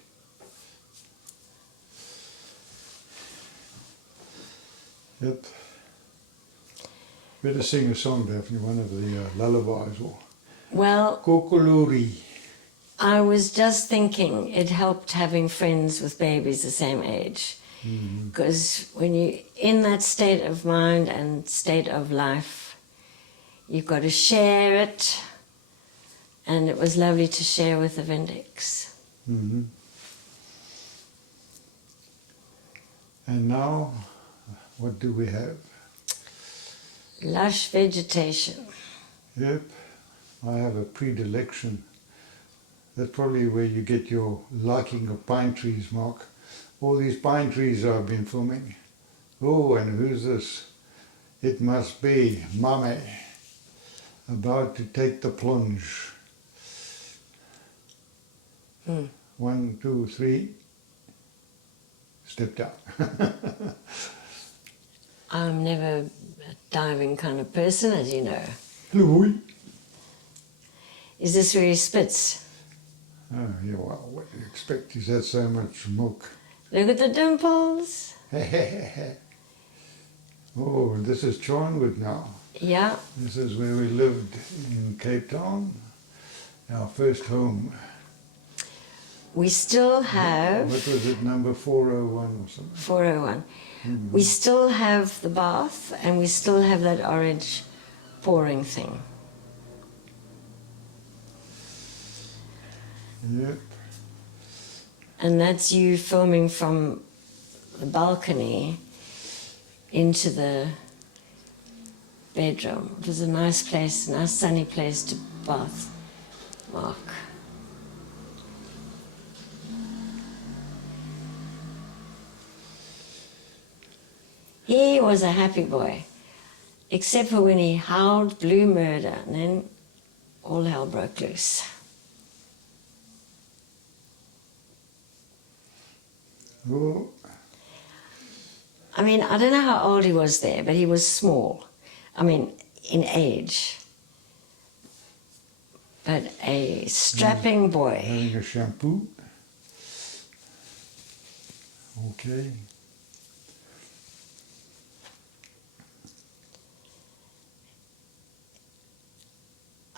Yep. Better sing a song, Daphne, one of the lullabies or Well, Kokoluri. I was just thinking it helped having friends with babies the same age. Because when you're in that state of mind and state of life, you've got to share it. And it was lovely to share with the Vindex. Mm-hmm. And now, what do we have? Lush vegetation. Yep, I have a predilection. That's probably where you get your liking of pine trees, Mark. All these pine trees I've been filming. Oh, and who's this? It must be Mame, about to take the plunge. 1, 2, 3, step down. I'm never a diving kind of person, as you know. Hello, boy. Is this where he spits? Oh, yeah, well, what do you expect? He's had so much milk. Look at the dimples. Oh, this is Charnwood now. Yeah. This is where we lived in Cape Town, our first home. We still have... What was it, number 401 or something? 401. We still have the bath and we still have that orange pouring thing. Yep. And that's you filming from the balcony into the bedroom. It was a nice place, nice sunny place to bath, Mark. He was a happy boy, except for when he howled blue murder, and then all hell broke loose. Oh, I mean, I don't know how old he was there, but he was small. I mean, in age. But a strapping boy. having a shampoo. Okay.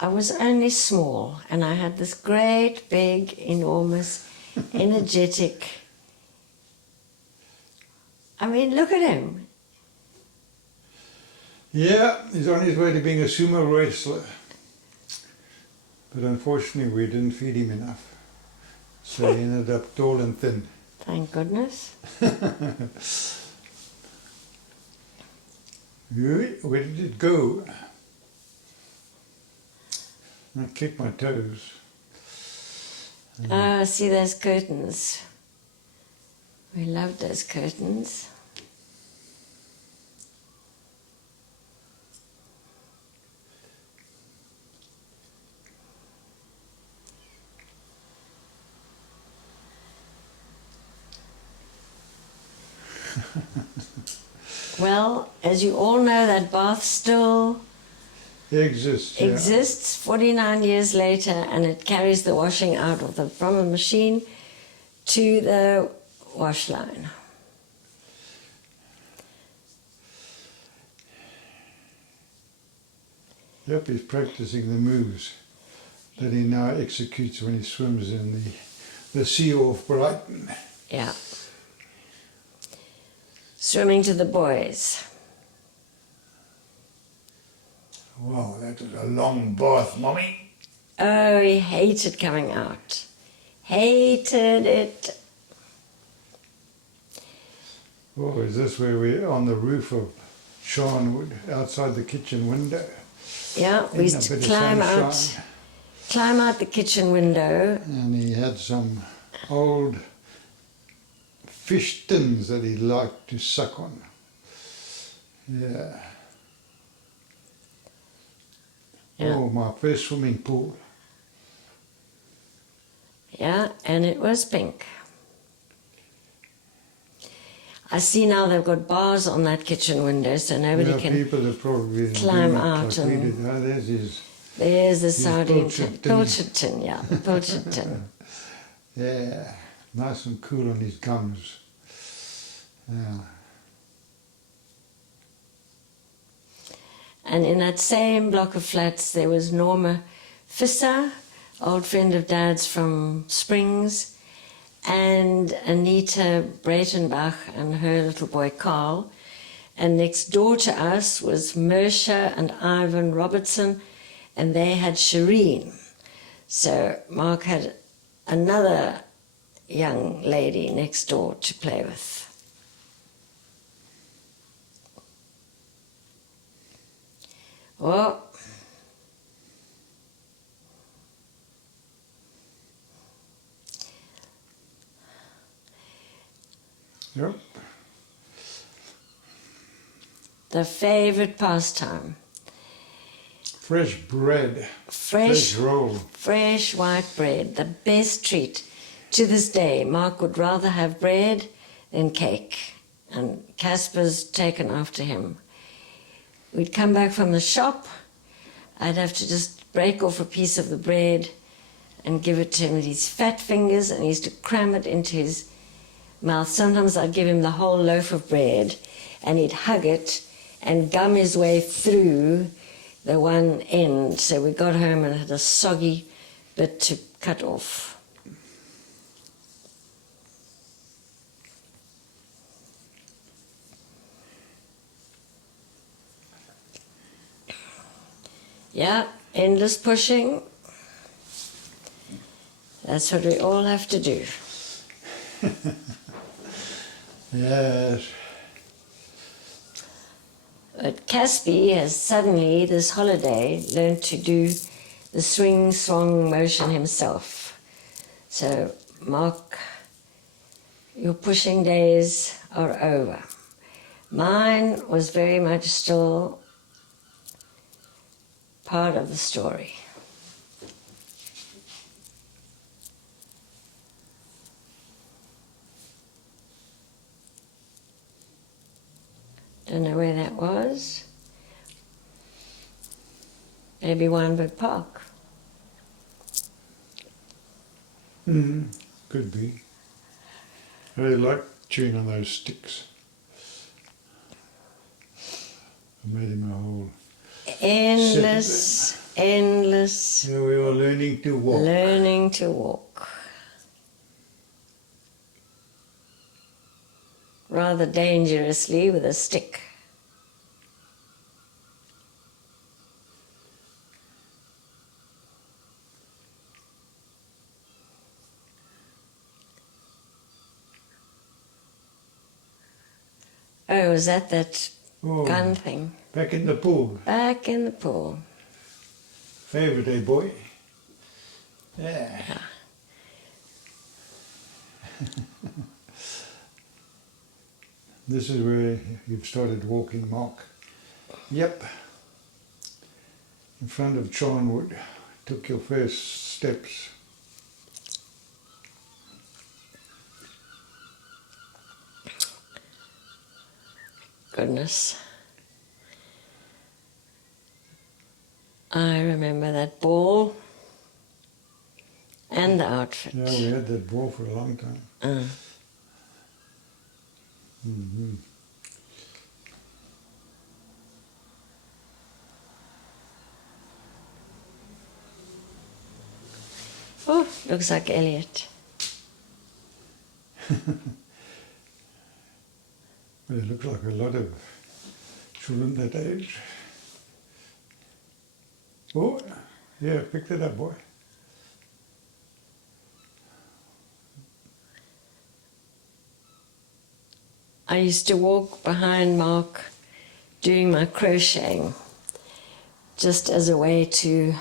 I was only small, and I had this great, big, enormous, energetic... I mean, look at him. Yeah, he's on his way to being a sumo wrestler. But unfortunately we didn't feed him enough. So he ended up tall and thin. Thank goodness. Where did it go? I kicked my toes. Oh, see those curtains. We loved those curtains. Well, as you all know, that bath still Exists, yeah. exists 49 years later, and it carries the washing out of from the machine to the wash line. Yep, he's practicing the moves that he now executes when he swims in the sea off Brighton. Yeah. Swimming to the boys. Wow, that was a long bath, Mommy. Oh, he hated coming out. Hated it. Oh, is this where we're on the roof of Charnwood, outside the kitchen window? Yeah, we used to climb out the kitchen window. And he had some old fish tins that he liked to suck on. Yeah. Yeah. Oh, my first swimming pool. Yeah, and it was pink. I see now they've got bars on that kitchen window, so nobody Yeah, can people have probably climb doing it out like we and- did. Oh, there's his. There's the His sardine pilchard tin. tin. Pilchard tin, yeah, the pilchard tin. Yeah, nice and cool on his gums. Yeah. And in that same block of flats, there was Norma Visser, old friend of Dad's from Springs, and Anita Breitenbach and her little boy Carl. And next door to us was Mersha and Ivan Robertson, and they had Shireen. So Mark had another young lady next door to play with. Oh, Yep. the favorite pastime. Fresh bread. Fresh roll. Fresh white bread, the best treat. To this day, Mark would rather have bread than cake, and Casper's taken after him. We'd come back from the shop, I'd have to just break off a piece of the bread and give it to him with his fat fingers, and he used to cram it into his mouth. Sometimes I'd give him the whole loaf of bread, and he'd hug it and gum his way through the one end. So we got home and had a soggy bit to cut off. Yeah, endless pushing. That's what we all have to do. Yes. But Caspi has suddenly, this holiday, learned to do the swing swong motion himself. So, Mark, your pushing days are over. Mine was very much still part of the story. Don't know where that was. Maybe Weinberg Park. Could be. I really like chewing on those sticks. I made him a whole... Endless. Yeah, we were learning to walk. Learning to walk. Rather dangerously with a stick. Oh, was that Oh, gun thing? back in the pool. Back in the pool. Favorite, eh, boy? Yeah. This is where you've started walking, Mark. Yep. In front of Charnwood. Took your first steps. Goodness. I remember that ball and the outfit. Yeah, we had that ball for a long time. Mm-hmm. Oh, looks like Elliot. Well, it looks like a lot of children that age. Oh, yeah, pick that up, boy. I used to walk behind Mark doing my crocheting just as a way to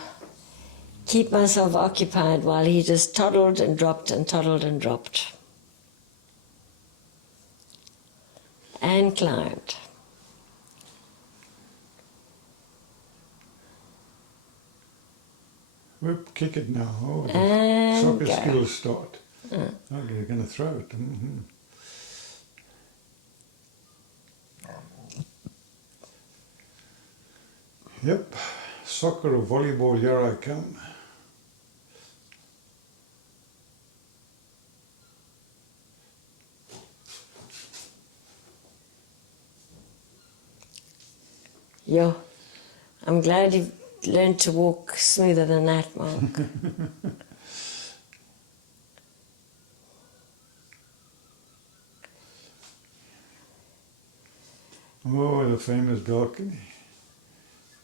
keep myself occupied while he just toddled and dropped and toddled and dropped. And climbed. Whoop, kick it now. Oh, the And soccer go. skills start. Okay, you're going to throw it. Mm-hmm. Yep, soccer or volleyball, here I come. Yo, I'm glad you've learned to walk smoother than that, Mark. Oh, the famous balcony.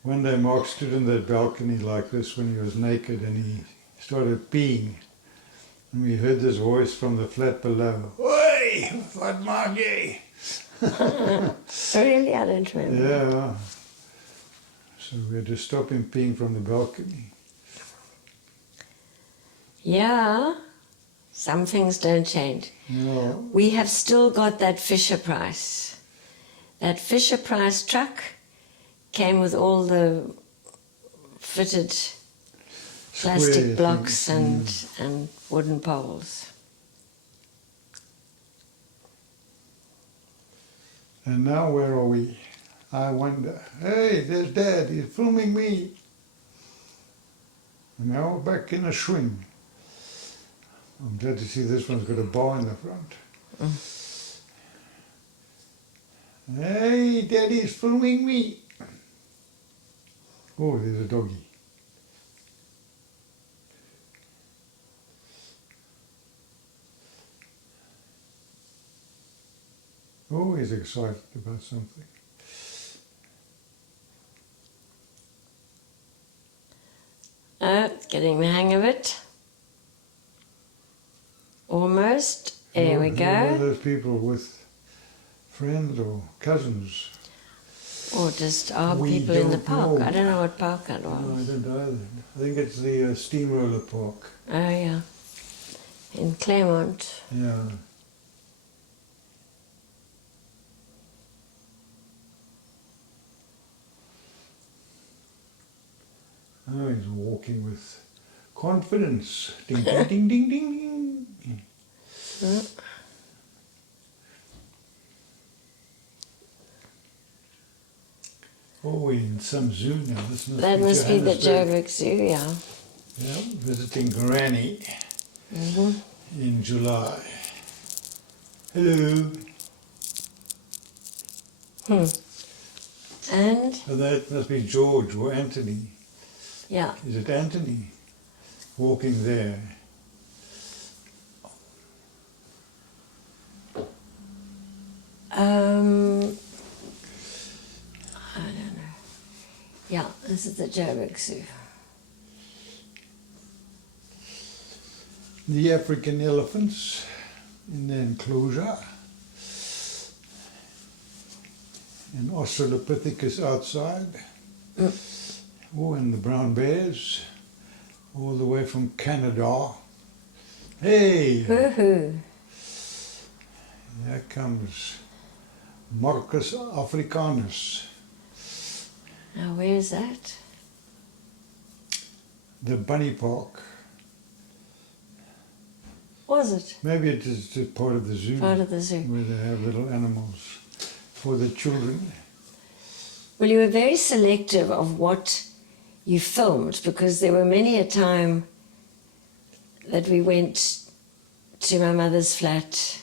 One day Mark stood in that balcony like this when he was naked and he started peeing. And we heard this voice from the flat below. Oi, what Margie? Really? I don't remember. Yeah. So we had to stop him peeing from the balcony. Yeah, some things don't change. No. We have still got that Fisher Price. That Fisher Price truck came with all the fitted plastic Square blocks things. and wooden poles. And now where are we? I wonder. Hey, there's Dad. He's filming me. And now we're back in a swing. I'm glad to see this one's got a bar in the front. Hey, Daddy's filming me. Oh, there's a doggy. Oh, he's excited about something. Getting the hang of it. Almost. There we One of go. those people with friends or cousins. Or just our We people in the don't park. know. I don't know what park that No, I was. don't either. I think it's the steamroller park. Oh, yeah. In Claremont. Yeah. Oh, he's walking with confidence. Ding, ding, ding, ding, ding, ding. Oh, we're in some zoo now. This must That be must be the Johannesburg. Joburg Zoo, yeah. Yeah, visiting Granny in July. Hello. And, So that must be George or Anthony. yeah. Is it Anthony walking there? I don't know. Yeah, this is the Joburg Zoo. The African elephants in the enclosure. And Australopithecus outside. Oh, and the brown bears, all the way from Canada. Hey! Woohoo! Here comes Marcus Africanus, Now, where's that? the bunny park. Was it Maybe it is just part of the zoo, part of the zoo? where they have little animals for the children. Well, you were very selective of what you filmed, because there were many a time that we went to my mother's flat.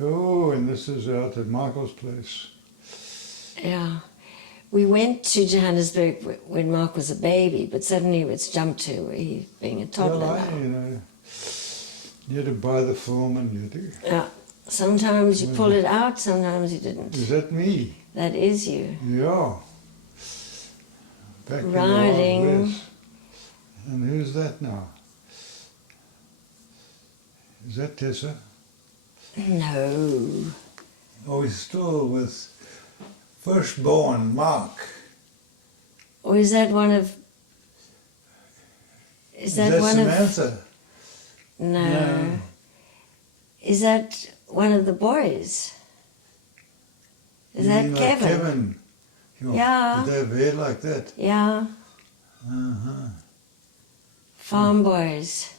Oh, and this is out at Michael's place. Yeah. We went to Johannesburg when Mark was a baby, but suddenly it's jumped to he being a toddler Well, now. you had to buy the film and you had to... Yeah. Sometimes you pull it out, sometimes you didn't. Is that me? That is you. Yeah. Back Riding. in the Wild West. And who's that now? Is that Tessa? No. Oh, he's still with firstborn Mark. Or is that one of... Is that one Samantha? of... No. Is that one of the boys? Is You that mean like Kevin? Kevin. Yeah. Did they have hair like that? Yeah. Uh-huh. Farm boys.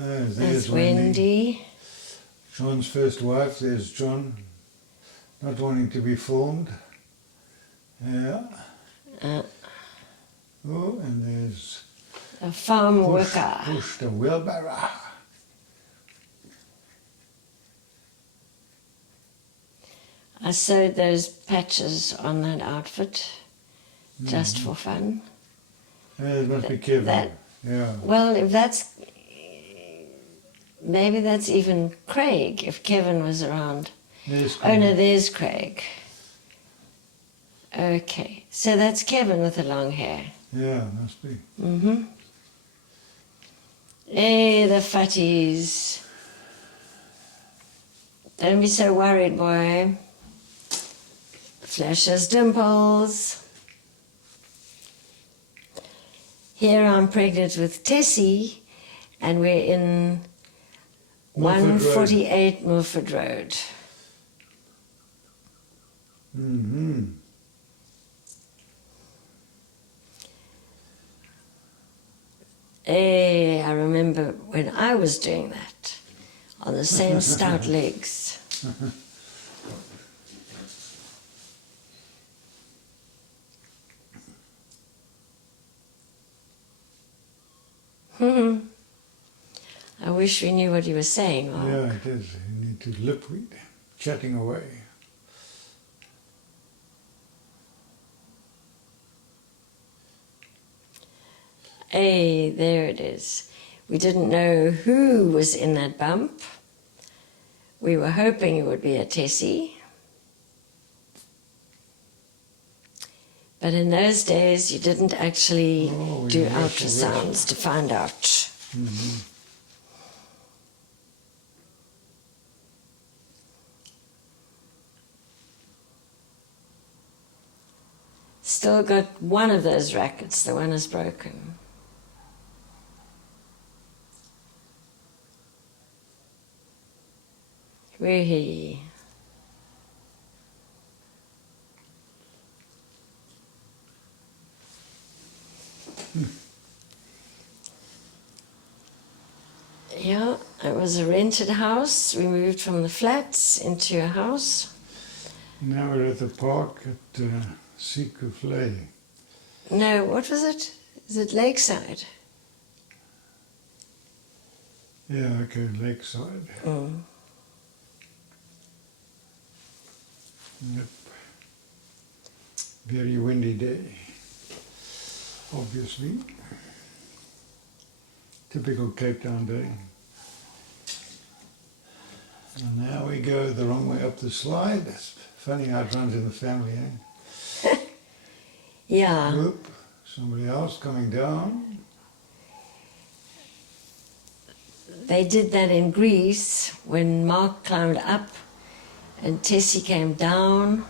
Oh, there's That's Wendy. Wendy. John's first wife, there's John, not wanting to be filmed. Yeah. Uh, Oh, and there's a farm Push, worker. Push the wheelbarrow. I sewed those patches on that outfit just for fun. Yeah, it must be Kevin. that- Yeah. Well, if that's... Maybe that's even Craig, if Kevin was around. There's Oh no, there's Craig. Okay, so that's Kevin with the long hair. Yeah, must be. Mm-hmm. Hey, the fatties. Don't be so worried, boy. Flesh has dimples. Here I'm pregnant with Tessie, and we're in Milford Road. 148 Milford Road. Mm-hmm. Hey, I remember when I was doing that, on the same stout legs. I wish we knew what you were saying, Mark. Yeah, it is. You need to lip read, chatting away. Hey, there it is. We didn't know who was in that bump. We were hoping it would be a Tessie. But in those days, you didn't actually Oh, do yes, ultrasounds to find out. Mm-hmm. Still got one of those rackets, the one is broken. Wee. Yeah, it was a rented house. We moved from the flats into a house. Now we're at the park at Sikuflay. No, what was it? Is it Lakeside? Yeah, okay, Lakeside. Mm. Yep. Very windy day, obviously. Typical Cape Town day. And now we go the wrong way up the slide. It's funny how it runs in the family, eh? Yeah. Whoop, somebody else coming down. They did that in Greece when Mark climbed up and Tessie came down,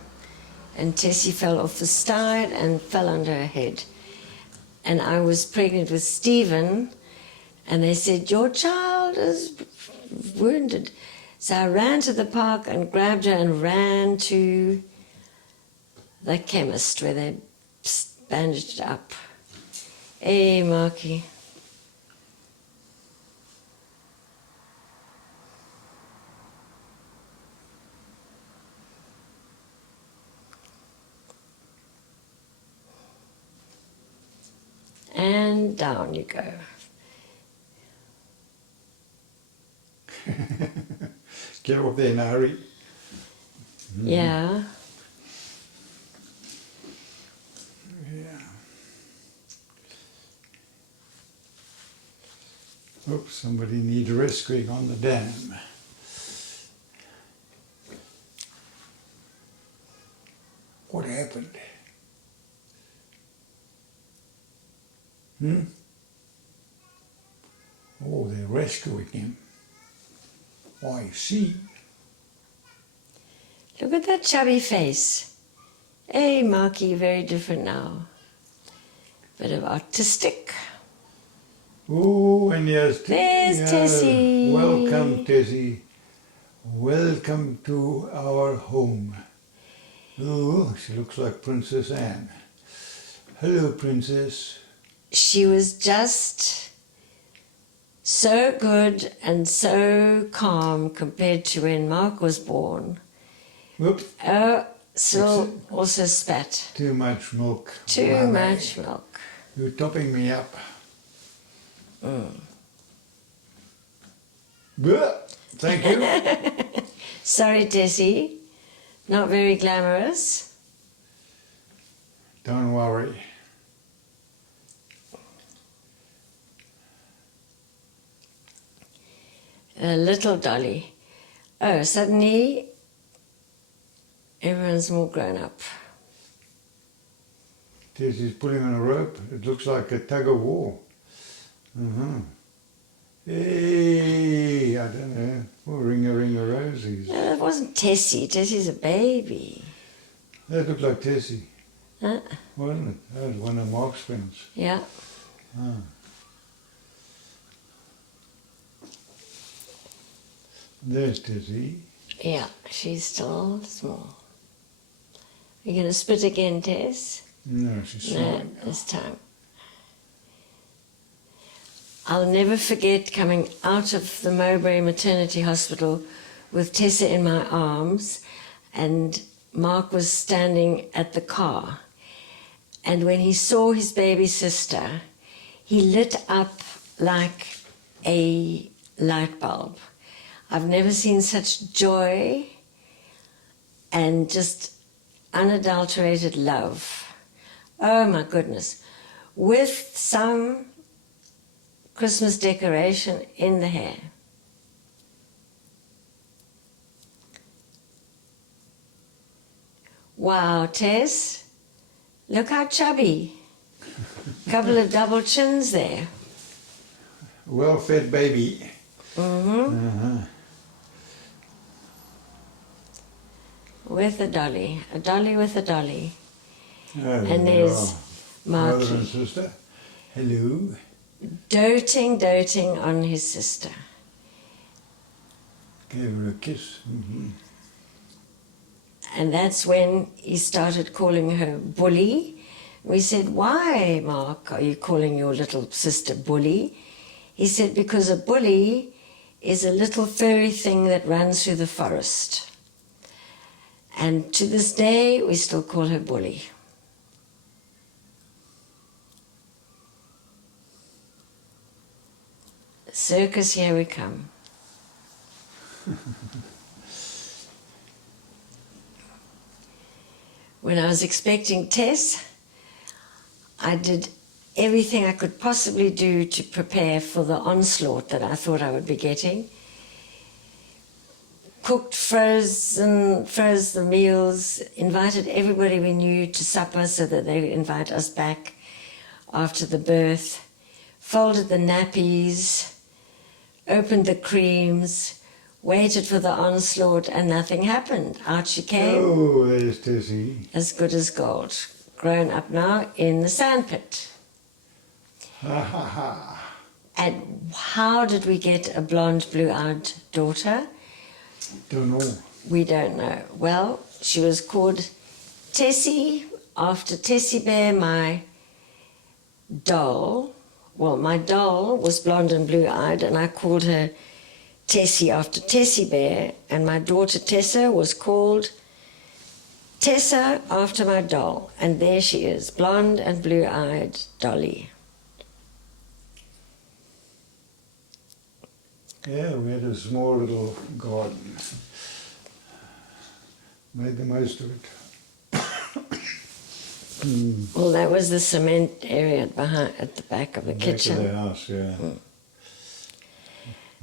and Tessie fell off the side and fell under her head. And I was pregnant with Stephen, and they said, your child is wounded. So I ran to the park and grabbed her and ran to the chemist where they bandaged it up. Hey, Marky. And down you go. Get off there in a hurry. Yeah. Yeah. Oops, somebody needs rescuing on the dam. What happened? Oh, they're rescuing him. I see. Look at that chubby face. Hey, Marky, very different now. Bit of artistic. Oh, and there's There's Tessie. Welcome, Tessie. Welcome to our home. Oh, she looks like Princess Anne. Hello, Princess. She was just so good and so calm compared to when Mark was born. Whoops, Oh, Syl also spat. too much milk. Too Mommy. much milk. You're topping me up. Bleh. Thank you. Sorry, Tessie. Not very glamorous. Don't worry. Little Dolly. Oh, suddenly everyone's more grown up. Tessie's pulling on a rope. It looks like a tug of war. Hey, I don't know. Oh, ring a rosies. No, that wasn't Tessie. Tessie's a baby. That looked like Tessie, Huh? wasn't it? That was one of Mark's friends. Yeah. Ah. There's Tessie. Yeah, she's still small. Are you going to spit again, Tess? No, she's No, smiling. this time. I'll never forget coming out of the Mowbray Maternity Hospital with Tessa in my arms, and Mark was standing at the car. And when he saw his baby sister, he lit up like a light bulb. I've never seen such joy and just unadulterated love. Oh my goodness. With some Christmas decoration in the hair. Wow, Tess, look how chubby. Couple of double chins there. Well-fed baby. With a dolly with a dolly. Oh, there And they there's are. Brother and Marky, sister. Hello. doting on his sister. Gave her a kiss. And that's when he started calling her Bully. We said, why, Mark, are you calling your little sister Bully? He said, because a bully is a little furry thing that runs through the forest. And to this day, we still call her Bully. Circus, here we come. When I was expecting Tess, I did everything I could possibly do to prepare for the onslaught that I thought I would be getting. Cooked, froze the meals, invited everybody we knew to supper so that they would invite us back after the birth, folded the nappies, opened the creams, waited for the onslaught, and nothing happened. Out she came, Oh, there's Tessie. as good as gold. Grown up now in the sandpit. Ha ha ha. And how did we get a blonde, blue-eyed daughter? Don't know. We don't know. Well, she was called Tessie, after Tessie Bear, my doll. Well, my doll was blonde and blue-eyed, and I called her Tessie after Tessie Bear, and my daughter Tessa was called Tessa after my doll. And there she is, blonde and blue-eyed Dolly. Yeah, we had a small little garden. Made the most of it. Well, that was the cement area at the back of the Back kitchen. of the house, yeah.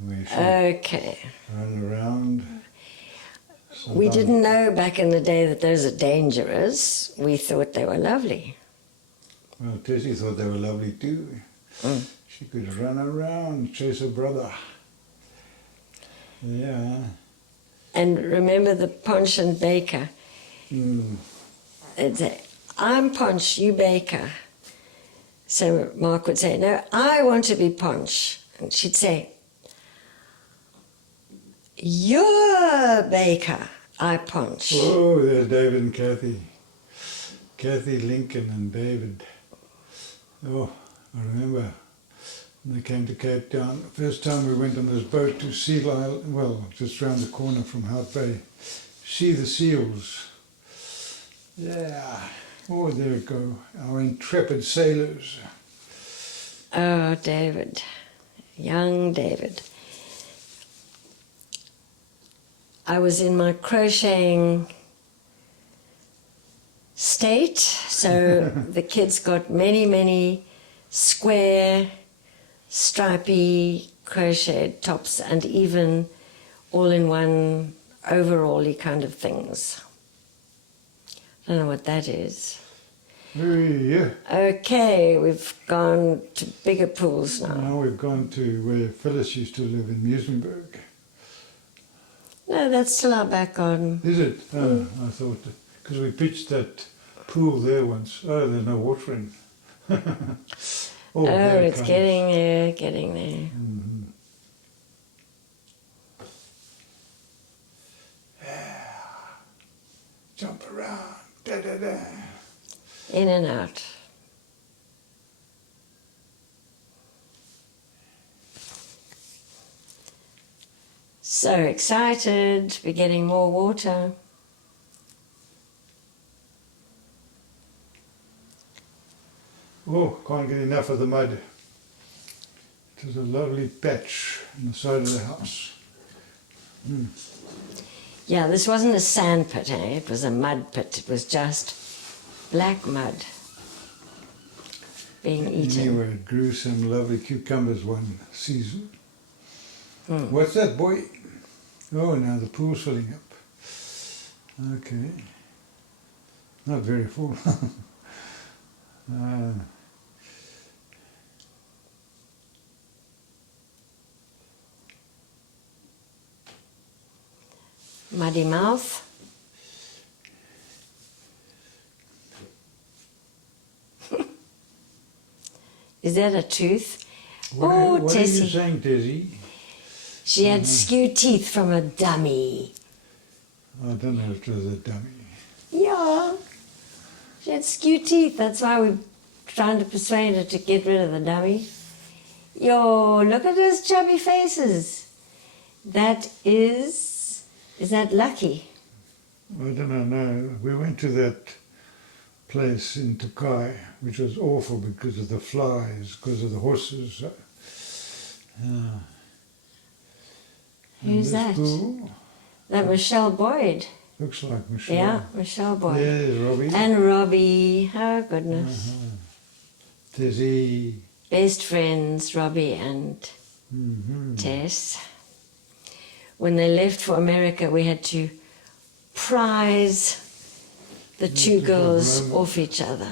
We should Okay. run around. We Sometimes- didn't know back in the day that those are dangerous. We thought they were lovely. Well, Tessie thought they were lovely too. She could run around, chase her brother. Yeah. And remember the Punch and Baker? Mm. They'd say, I'm Punch, you Baker. So Mark would say, no, I want to be Punch. And she'd say, you're Baker, I Punch. Oh, there's David and Kathy. Kathy, Lincoln and David. Oh, I remember when they came to Cape Town. First time we went on this boat to Seal Island, well, just round the corner from Hout Bay. See the seals. Yeah. Oh, there we go. Our intrepid sailors. Oh, David, young David. I was in my crocheting state, so the kids got many, many square, stripy crocheted tops and even all-in-one overall-y kind of things. I don't know what that is. Yeah. Okay, we've gone to bigger pools now. Now we've gone to where Phyllis used to live in Musenberg. No, that's still our back garden. Is it? Oh, I thought, because we pitched that pool there once. Oh, there's no water in. Oh, there it it's comes. getting there, getting there. Mhm. Jump around. Da, da, da. In and out. So excited to be getting more water. Oh, can't get enough of the mud. It was a lovely patch on the side of the house. Yeah, this wasn't a sand pit, eh? It was a mud pit. It was just black mud being eaten. Anyway, it grew some lovely cucumbers one season. What's that, boy? Oh, now the pool's filling up. Okay. Not very full. Muddy mouth. Is that a tooth? Oh, what are you Tessie. saying, Tessie? She had skew teeth from a dummy. I don't know if it was a dummy. Yeah. She had skew teeth. That's why we're trying to persuade her to get rid of the dummy. Yo, look at those chubby faces. That is that Lucky? I don't know. We went to that place in Tokai, which was awful because of the flies, because of the horses. Who's this that? Pool That Michelle Boyd. looks like Michelle. Yeah, Michelle Boyd. There's Robbie. And Robbie. Oh, goodness. Tessie. Best friends, Robbie and Mm-hmm. Tess. When they left for America, we had to prize the two to girls grab 'em. off each other.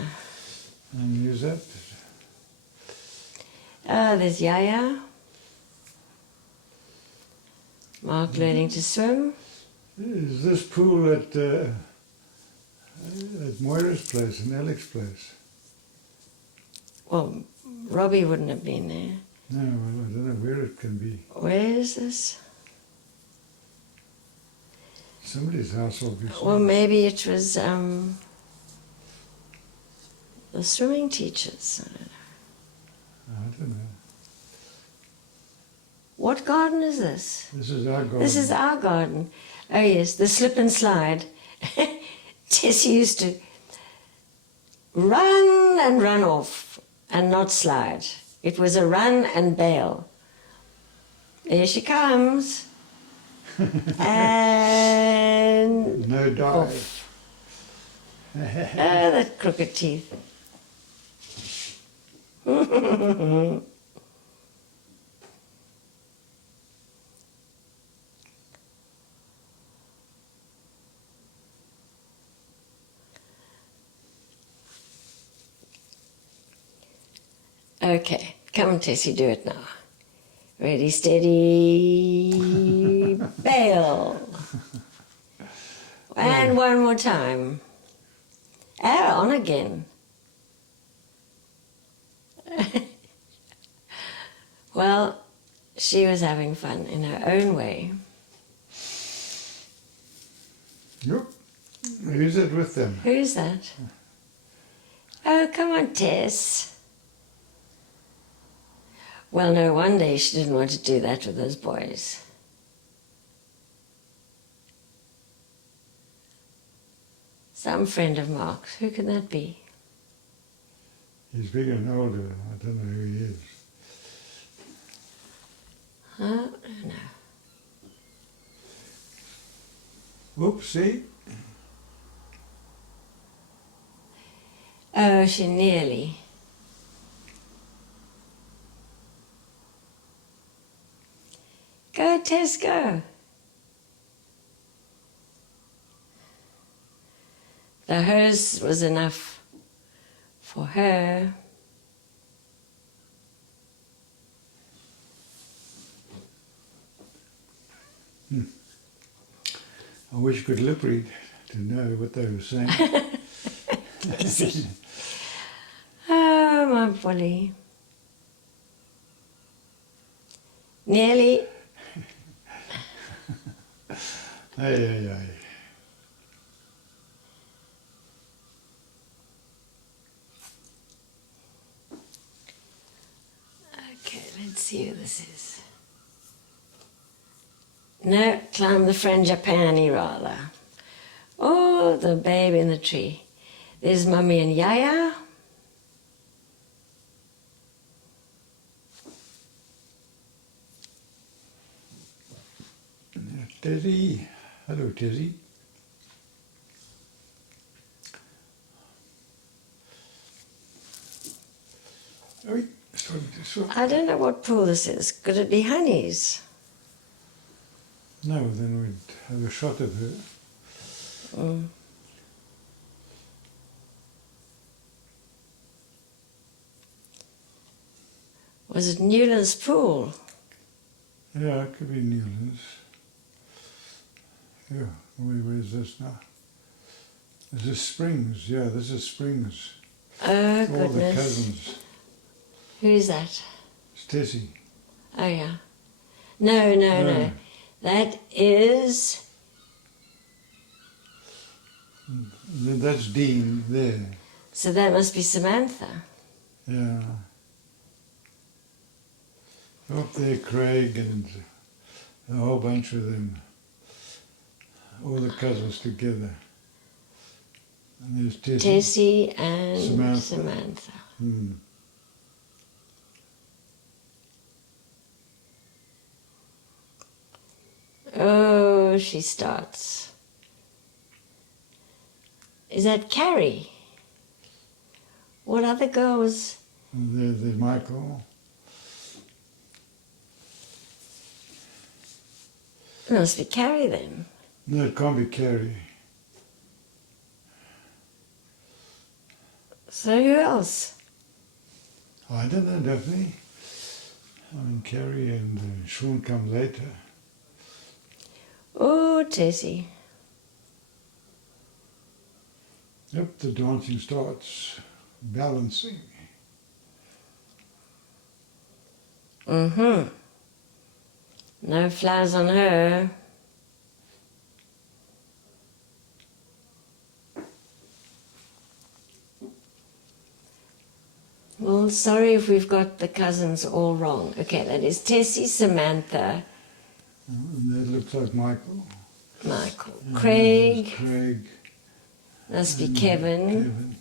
And use that. Oh, there's Yaya. Mark learning to swim. Is this pool at Moira's place and Alex's place? Well, Robbie wouldn't have been there. No, well, I don't know where it can be. Where is this? Somebody's house, obviously. Well, maybe it was the swimming teachers. I don't know. What garden is this? This is our garden. This is our garden. Oh yes, the slip and slide. Tessie used to run and run off and not slide. It was a run and bail. There she comes. And no dive. off. Oh, that crooked teeth. Okay, come on, Tessie, do it now. Ready, steady, bail. And one more time. Ah, on again. Well, she was having fun in her own way. Yep. Who's it with them? Who's that? Oh, come on, Tess. Well, no wonder she didn't want to do that with those boys. Some friend of Mark's. Who can that be? He's bigger and older. I don't know who he is. Huh? No. Oopsie. Oh, she nearly. Go, Tess, go. The hose was enough for her. I wish you could lip read to know what they were saying. Oh, my bully. Nearly. Hey, hey, hey. Okay, let's see who this is. No, climb the frangipani rather. Oh, the babe in the tree. There's Mummy and Yaya. Tezzy. Hello, Tezzy. Oi, sorry to swim. I don't know what pool this is. Could it be Honey's? No, then we'd have a shot of her. Mm. Was it Newland's pool? Yeah, it could be Newlands. Yeah, where's this now? This is Springs, yeah, this is Springs. Oh, All goodness. the cousins. Who's that? It's Tessie. Oh, yeah. No, no, No. no. That is... That's Dean there. So that must be Samantha. Yeah. Up there, Craig and a whole bunch of them. All the cousins together. And there's Tessie. Tessie and Samantha. Samantha. Hmm. Oh, she starts. Is that Carrie? What other girls? And there's Michael. It must be Carrie then. No, it can't be Carrie. So who else? I don't know, Daphne. I mean, Carrie and Sean come later. Oh, Tessie. Yep, the dancing starts. Balancing. Mm-hmm. No flies on her. Well, sorry if we've got the cousins all wrong. Okay, that is Tessie, Samantha, And that looks like Michael. Michael, And Craig, there's Craig. must be and Kevin. Kevin.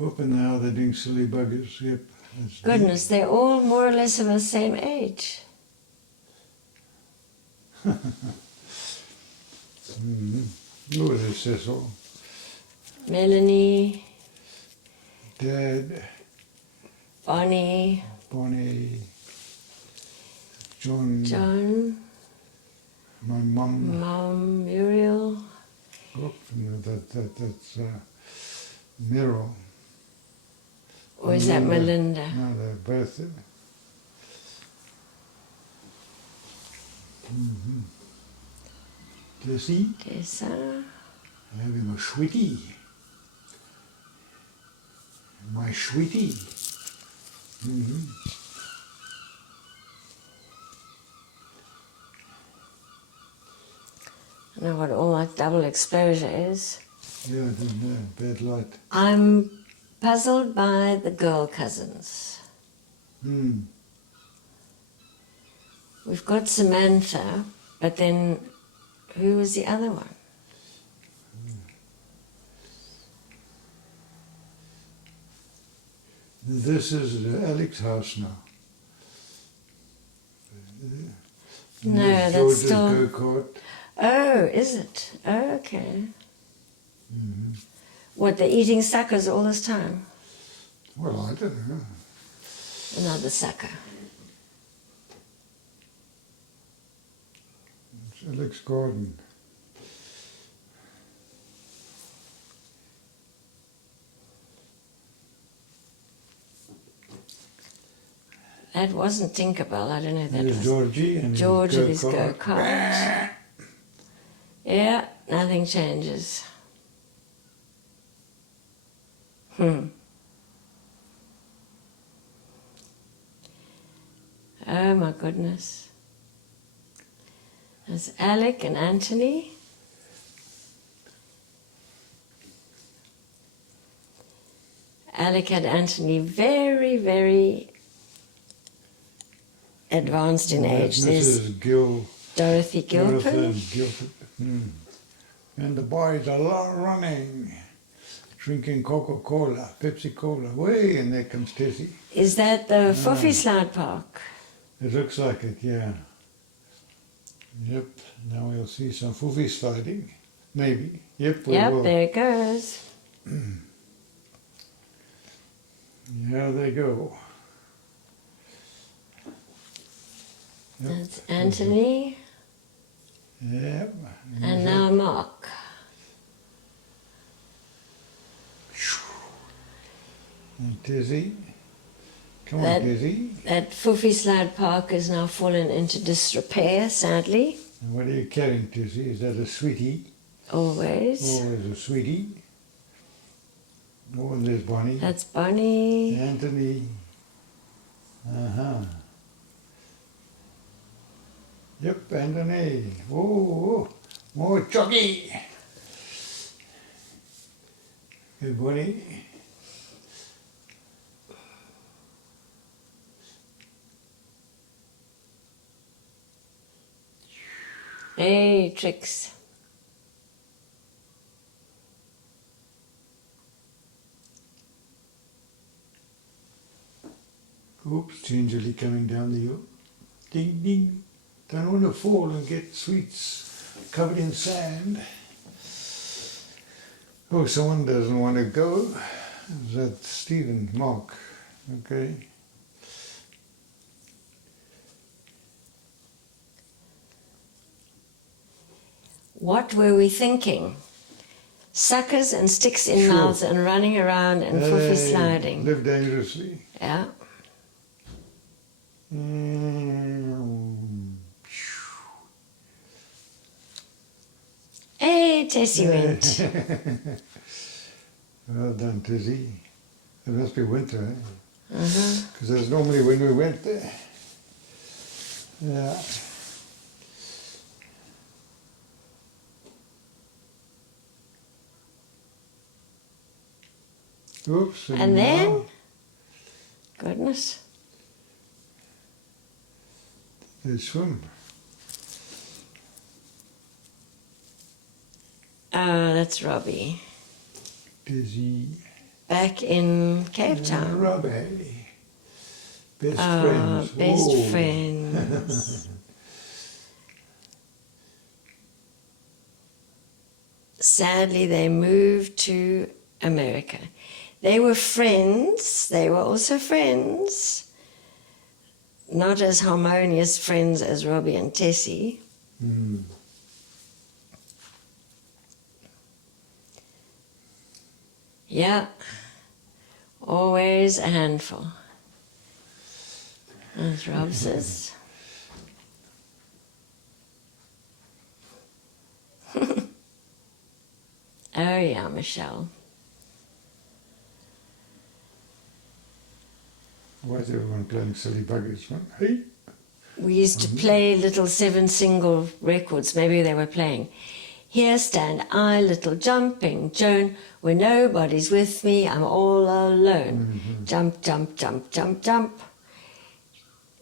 Oh, and now they're doing silly buggers. Yep. That's Goodness, they're all more or less of the same age. Mm-hmm. Oh, there's Cecil. Melanie, Dad. Bonnie, Bonnie. John. My mum. Mom, Muriel. Oh, no, that's Meryl. Or is that Melinda? No, they're both there. Mm-hmm. Tessie, Tessa. having a sweetie. My sweetie. Mm-hmm. I know what all that double exposure is. Yeah, I didn't know. Bad light. I'm puzzled by the girl cousins. Hmm. We've got Samantha, but then who was the other one? This is Alex's house now. No, There's that's George's still... go-kart. Oh, is it? Oh, okay. Mm-hmm. What, they're eating suckers all this time? Well, I don't know. Another sucker. It's Alex's garden. That wasn't Tinkerbell, I don't know who that There's was. Georgie and George his with his go-kart. go-kart. Yeah, nothing changes. Oh my goodness. There's Alec and Anthony. Alec had Anthony very, very advanced in age. There's Mrs. Gill. Dorothy Gilpin. Dorothy Gilpin. Hmm. And the boys are running, drinking Coca-Cola, Pepsi-Cola. Way, and there comes Tessie. Is that the Foffy Slide Park? It looks like it, yeah. Yep, now we'll see some foofy sliding. Maybe. Yep, we Yep, will. there it goes. Yeah, they go. Yep. That's Anthony. Yep. And now Mark. And Tessie. Come That- on, Tessie. That Foofy Slide Park has now fallen into disrepair, sadly. And what are you carrying, Tessie? Is that a sweetie? Always. Always a sweetie. Oh, and there's Bonnie. That's Bonnie. Anthony. Uh-huh. Yep, Anthony. Oh, more Chucky. Good Bonnie. Hey, Tricks. Oops, gingerly coming down the hill. Ding, ding. Don't want to fall and get sweets covered in sand. Oh, someone doesn't want to go. Is that Stephen? Mark? Okay. What were we thinking? Suckers and sticks in Sure. mouths and running around and foofy Hey, sliding. Live dangerously. Yeah. Mm. Hey, Tessie went. Well done, Tizzy. It must be winter, eh? Uh-huh. Because that's normally when we went there. Yeah. Oops. And then, now goodness, they swim. that's Robbie. Tizzy. Back in Cape Town. Robbie. Best friends. Best Whoa. friends. Sadly, they moved to America. They were friends. They were also friends. Not as harmonious friends as Robbie and Tessie. Mm. Yeah. Always a handful. As Rob says. Oh yeah, Michelle. Why is everyone playing silly buggers, man? Hey. We used to play little 7 single records, maybe they were playing. Here stand I, little jumping Joan, when nobody's with me, I'm all alone. Mm-hmm. Jump, jump, jump, jump, jump.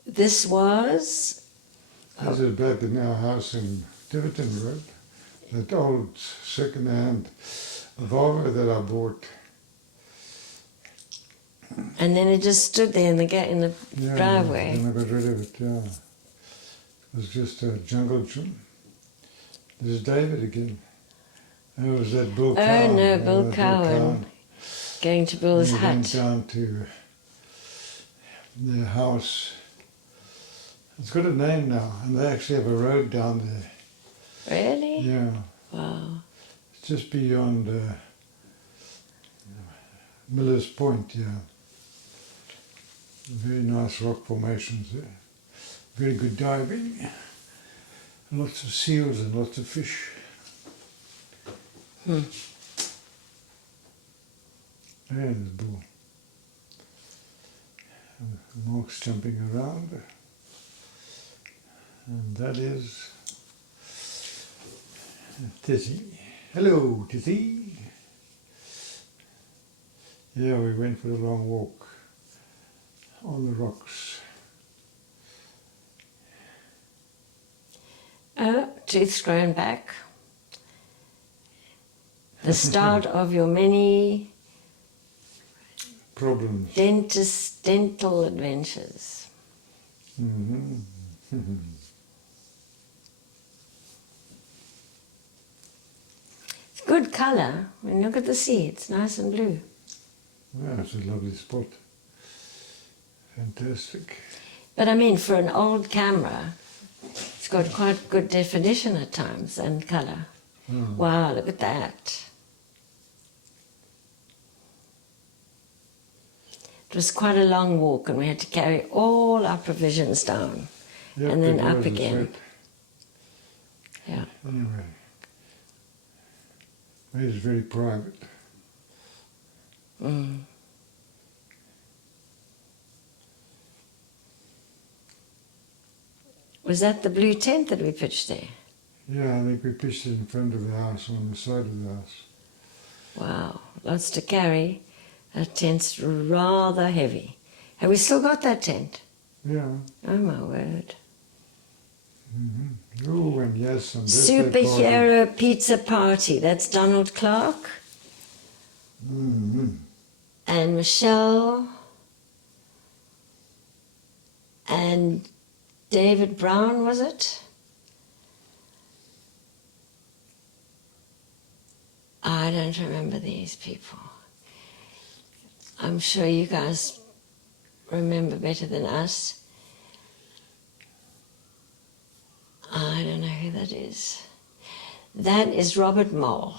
This was... This is back in our house in Tiverton Road. That old second-hand Volvo that I bought. And then it just stood there in the driveway. Then I got rid of it, yeah. It was just a jungle gym. There's David again. That was that Bill Cowan. Oh no, Bill Cowan. Going to Bill's We hut. went down to their house. It's got a name now, and they actually have a road down there. Really? Yeah. Wow. It's just beyond Miller's Point, yeah. Very nice rock formations there. Very good diving. Lots of seals and lots of fish. Hmm. There's the bull. And Mark's jumping around. And that is Tizzy. Hello, Tizzy. Yeah, we went for a long walk on the rocks. Tooth's grown back. The start of your many Problems. dental adventures. Mm-hmm. It's good colour. When you look at the sea, it's nice and blue. Yeah, it's a lovely spot. Fantastic. But I mean, for an old camera, it's got quite good definition at times and colour. Oh. Wow, look at that. It was quite a long walk and we had to carry all our provisions down Yep, and then it up was a again. threat. Yeah. Anyway, it is very private. Mm. Was that the blue tent that we pitched there? Yeah, I think we pitched it in front of the house, on the side of the house. Wow, lots to carry. That tent's rather heavy. Have we still got that tent? Yeah. Oh my word. Mm-hmm. Oh, and yes, and birthday party. Superhero pizza party. That's Donald Clark Mm-hmm. and Michelle and David Brown, was it? I don't remember these people. I'm sure you guys remember better than us. I don't know who that is. That is Robert Mole.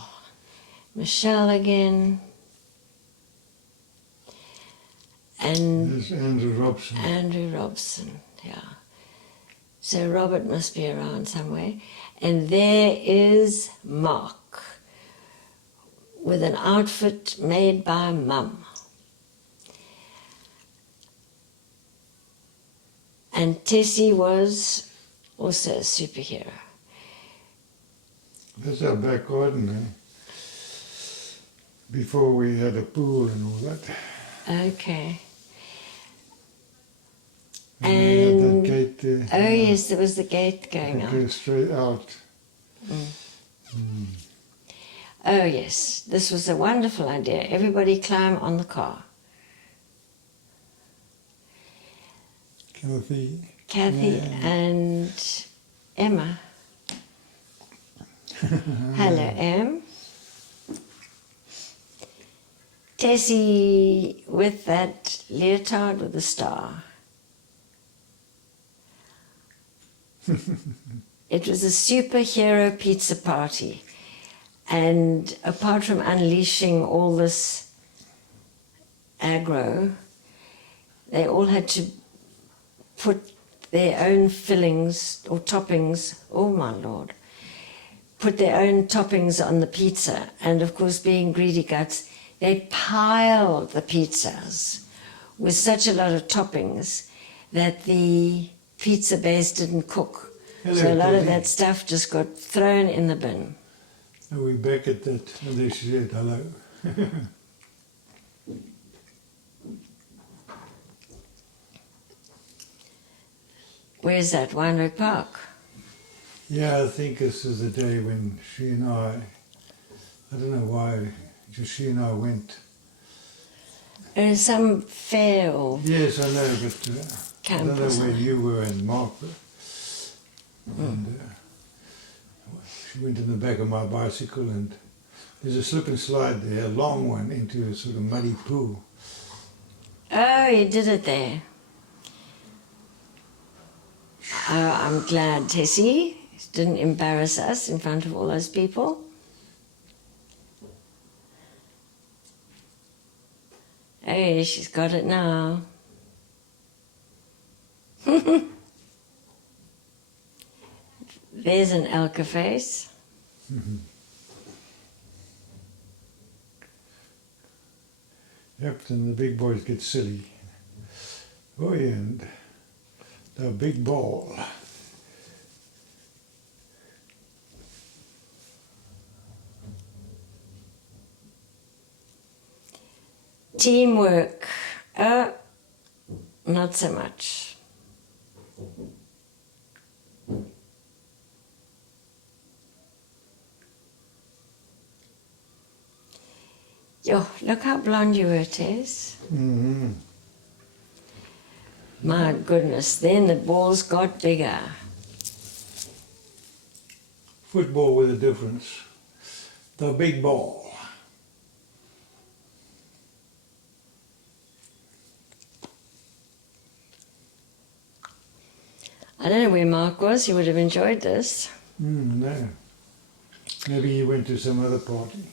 Michelle again. And There's Andrew Robson. Andrew Robson, yeah. So Robert must be around somewhere. And there is Mark with an outfit made by Mum. And Tessie was also a superhero. That's our back garden, before we had a pool and all that. Okay. And we had that And gate there. oh yes, there was the gate going It out. goes straight out. Oh yes, this was a wonderful idea. Everybody climb on the car. Kathy. Kathy Yeah. and Emma. Hello, Em. Tessie with that leotard with the star. It was a superhero pizza party. And apart from unleashing all this aggro, they all had to put their own fillings or toppings, oh my Lord, put their own toppings on the pizza. And of course, being greedy guts, they piled the pizzas with such a lot of toppings that the pizza base didn't cook. Hello, So a lot of Teddy. that stuff just got thrown in the bin. Are we back at that? And there she said hello. Where's that? Weinberg Park? Yeah, I think this is the day when she and I don't know why, just she and I went. Some fair or Yes, I know, but I camp don't or know where something. you were and Mark were. And she went in the back of my bicycle, and there's a slip and slide there, a long one, into a sort of muddy pool. Oh, you did it there. Oh, I'm glad Tessie didn't embarrass us in front of all those people. Hey, she's got it now. There's an Elka face. Yep, then the big boys get silly. Oh yeah, and the big ball. Teamwork. Not so much. Yo, look how blonde you were, Tess. Mm-hmm. My goodness, then the balls got bigger. Football with a difference. The big ball. I don't know where Mark was, he would have enjoyed this. No. Maybe he went to some other party.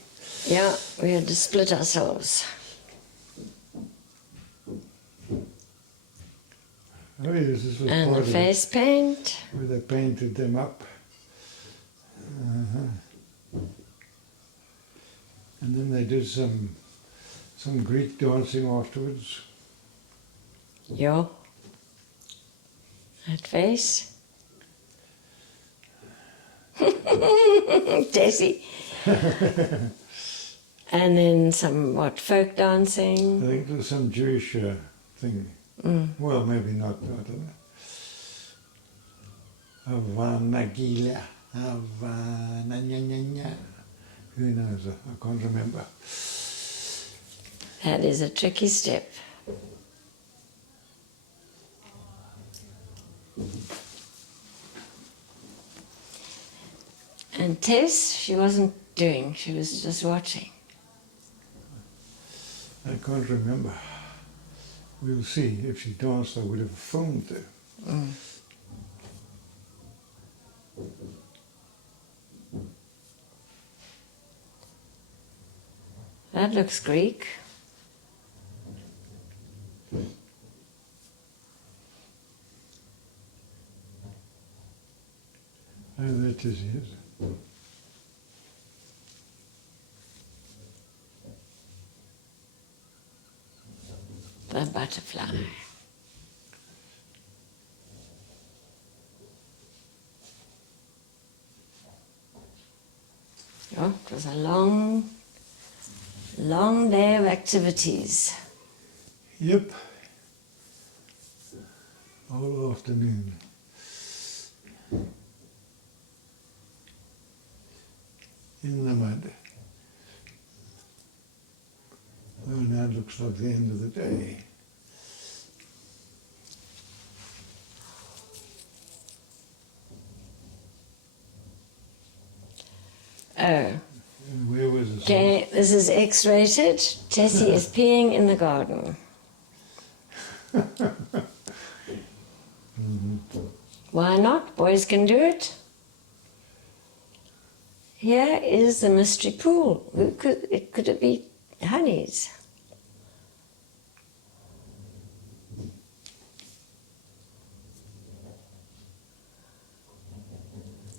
Yeah, we had to split ourselves. Oh yes, this was And part the of face paint. it, where they painted them up. And then they did some Greek dancing afterwards. Yo. That face. Tessie. And then some, what, folk I dancing? think there was some Jewish thing. Well, maybe not, I don't know. Havana Gila, Havana nya nya nya. Who knows? I can't remember. That is a tricky step. And Tess, she wasn't doing, she was just watching. I can't remember. We'll see. If she danced, I would have filmed her. That looks Greek. Oh, That is his. The butterfly. Oh, it was a long, long day of activities. Yep. All afternoon. In the mud. Oh, now it looks like the end of the day. Oh, And where was it? okay, this is X-rated. Tessie is peeing in the garden. Why not? Boys can do it. Here is the mystery pool. Could it be Honey's?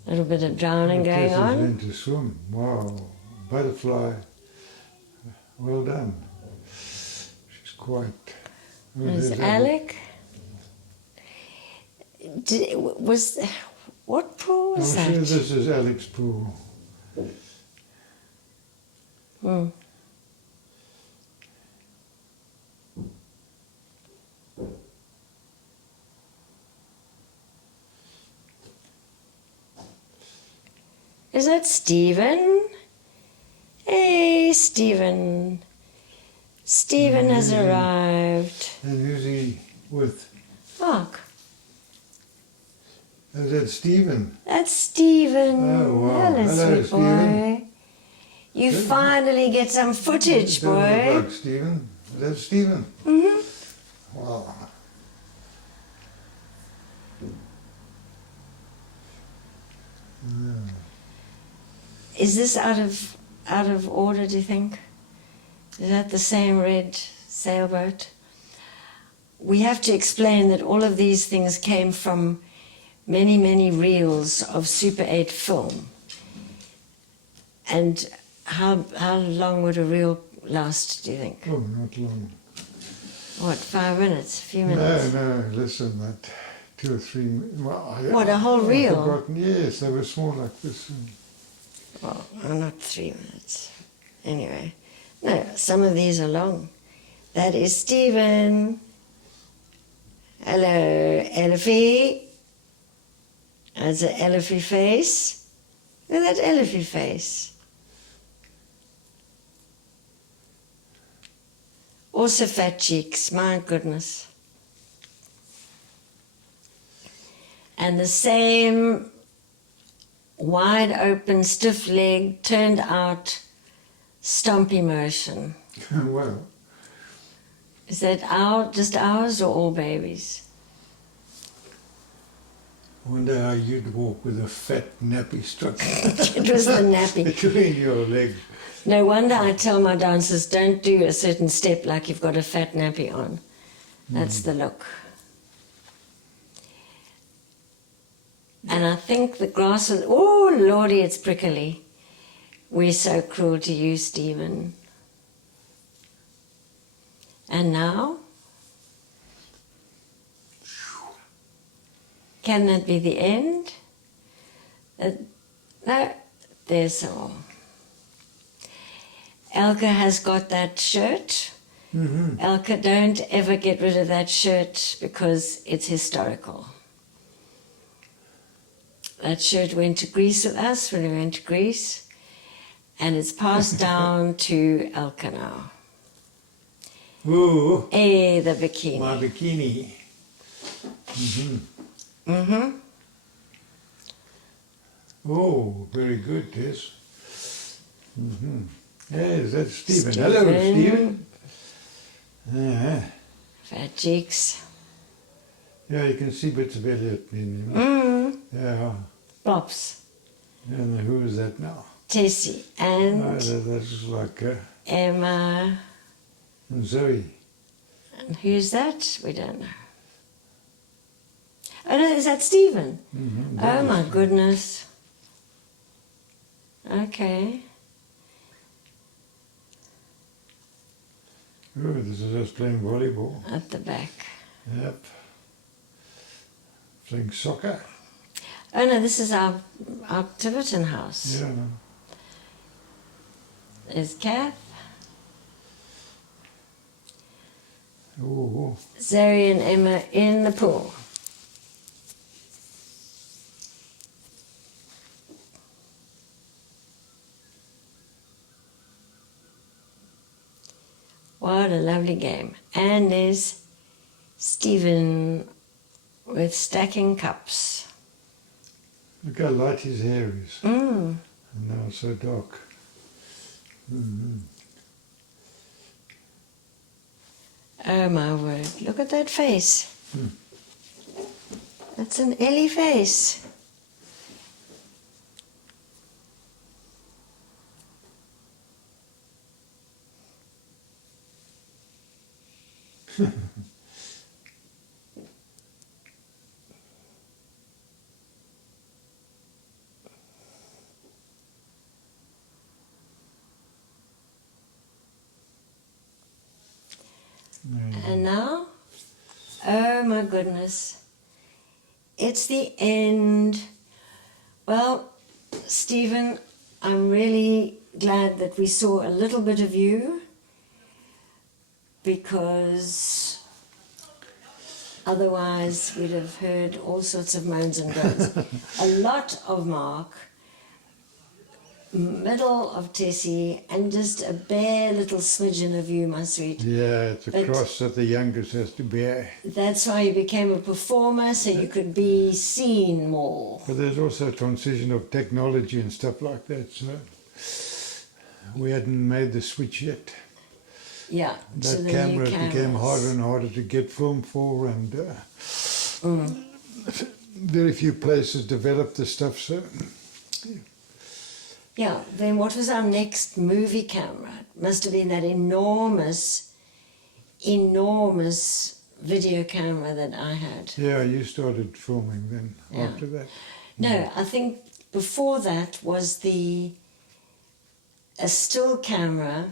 A little bit of drowning going Tessie's on. learned to swim. Wow. Butterfly. Well done. She's quite... Oh, There's there's Alec. What pool I'm was sure that? this is Alec's pool. Hmm. Is that Stephen? Hey, Stephen. Stephen has arrived. And who's he with? Mark. Is that Stephen? That's Stephen. Oh, wow. Hello, Hello, sweet boy. You Good. finally get some footage, Doesn't look boy. like Stephen. Is that Stephen? Hmm. Wow. Is this out of order, do you think? Is that the same red sailboat? We have to explain that all of these things came from many, many reels of Super 8 film. And how long would a reel last, do you think? Oh, not long. What, 5 minutes, a few minutes? No, listen, that 2 or 3 minutes. Well, What, a whole reel? I've forgotten. Yes, they were small like this. Well, not 3 minutes. Anyway, no, some of these are long. That is Stephen. Hello, Elephie. That's an Elephie face. Look at that Elephie face. Also fat cheeks, my goodness. And the same wide open, stiff leg, turned out, stompy motion. Well, Is that just ours or all babies? I wonder how you'd walk with a fat nappy stuck It was the nappy. between your legs. No wonder I tell my dancers, don't do a certain step like you've got a fat nappy on. That's the look. And I think the grass is, oh lordy, it's prickly. We're so cruel to you, Stephen. And now? Can that be the end? No, there's some more. Elke has got that shirt. Mm-hmm. Elke, don't ever get rid of that shirt because it's historical. That shirt went to Greece with us when we went to Greece, and it's passed down to Elke now. Ooh, Hey, the bikini. my bikini. Mm-hmm. Mm-hmm. Oh, very good, Tess. Mm-hmm. Yes, that's Stephen. Stephen. Hello, Stephen. Uh-huh. Fat cheeks. Yeah, you can see bits of Elliot in him. Mm. Yeah. Flops. And who is that now? Tessie Oh, and that's like Emma. and Zoe. And who's that? We don't know. Oh no, is that Stephen? Mm-hmm. Oh my goodness. Okay. Oh, this is us playing volleyball. At the back. Yep. Playing soccer. Oh no, this is our Tiverton house. Yeah. There's Kath. Oh, Zoe and Emma in the pool. What a lovely game. And there's Stephen with stacking cups. look how light his hair is. Mm. And now it's so dark. Mm-hmm. Oh my word, look at that face. Hmm. That's an Ellie face. And now, oh my goodness, it's the end. Well, Stephen, I'm really glad that we saw a little bit of you, because otherwise we'd have heard all sorts of moans and groans. A lot of Mark, middle of Tessie, and just a bare little smidgen of you, my sweet. Yeah, it's a But- cross that the youngest has to bear. That's why you became a performer, so you could be seen more. But there's also a transition of technology and stuff like that, so we hadn't made the switch yet. Yeah. to That the camera new became cameras. harder and harder to get film for, and very few places developed the stuff, so Yeah, then what was our next movie camera? It must have been that enormous video camera that I had. yeah, you started filming then Yeah. after that. No, I think before that was a still camera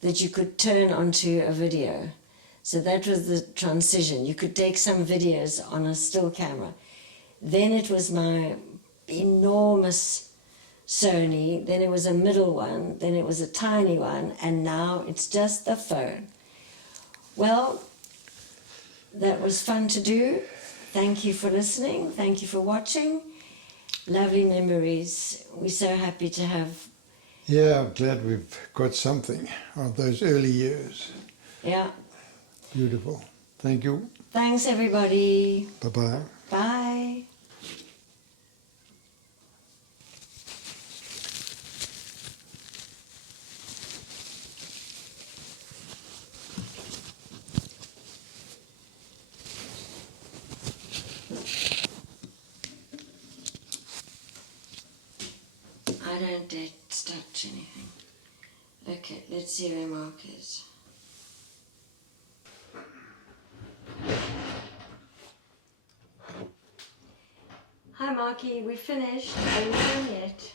that you could turn onto a video. So that was the transition. You could take some videos on a still camera. Then it was my enormous Sony, then it was a middle one, then it was a tiny one, and now it's just the phone. Well, that was fun to do. Thank you for listening. Thank you for watching. Lovely memories. We're so happy to have. Yeah, I'm glad we've got something of those early years. Yeah. Beautiful. Thank you. Thanks, everybody. Bye-bye. Bye. I don't dare touch anything. Okay, let's see where Mark is. Hi Marky, we finished. Are you home yet?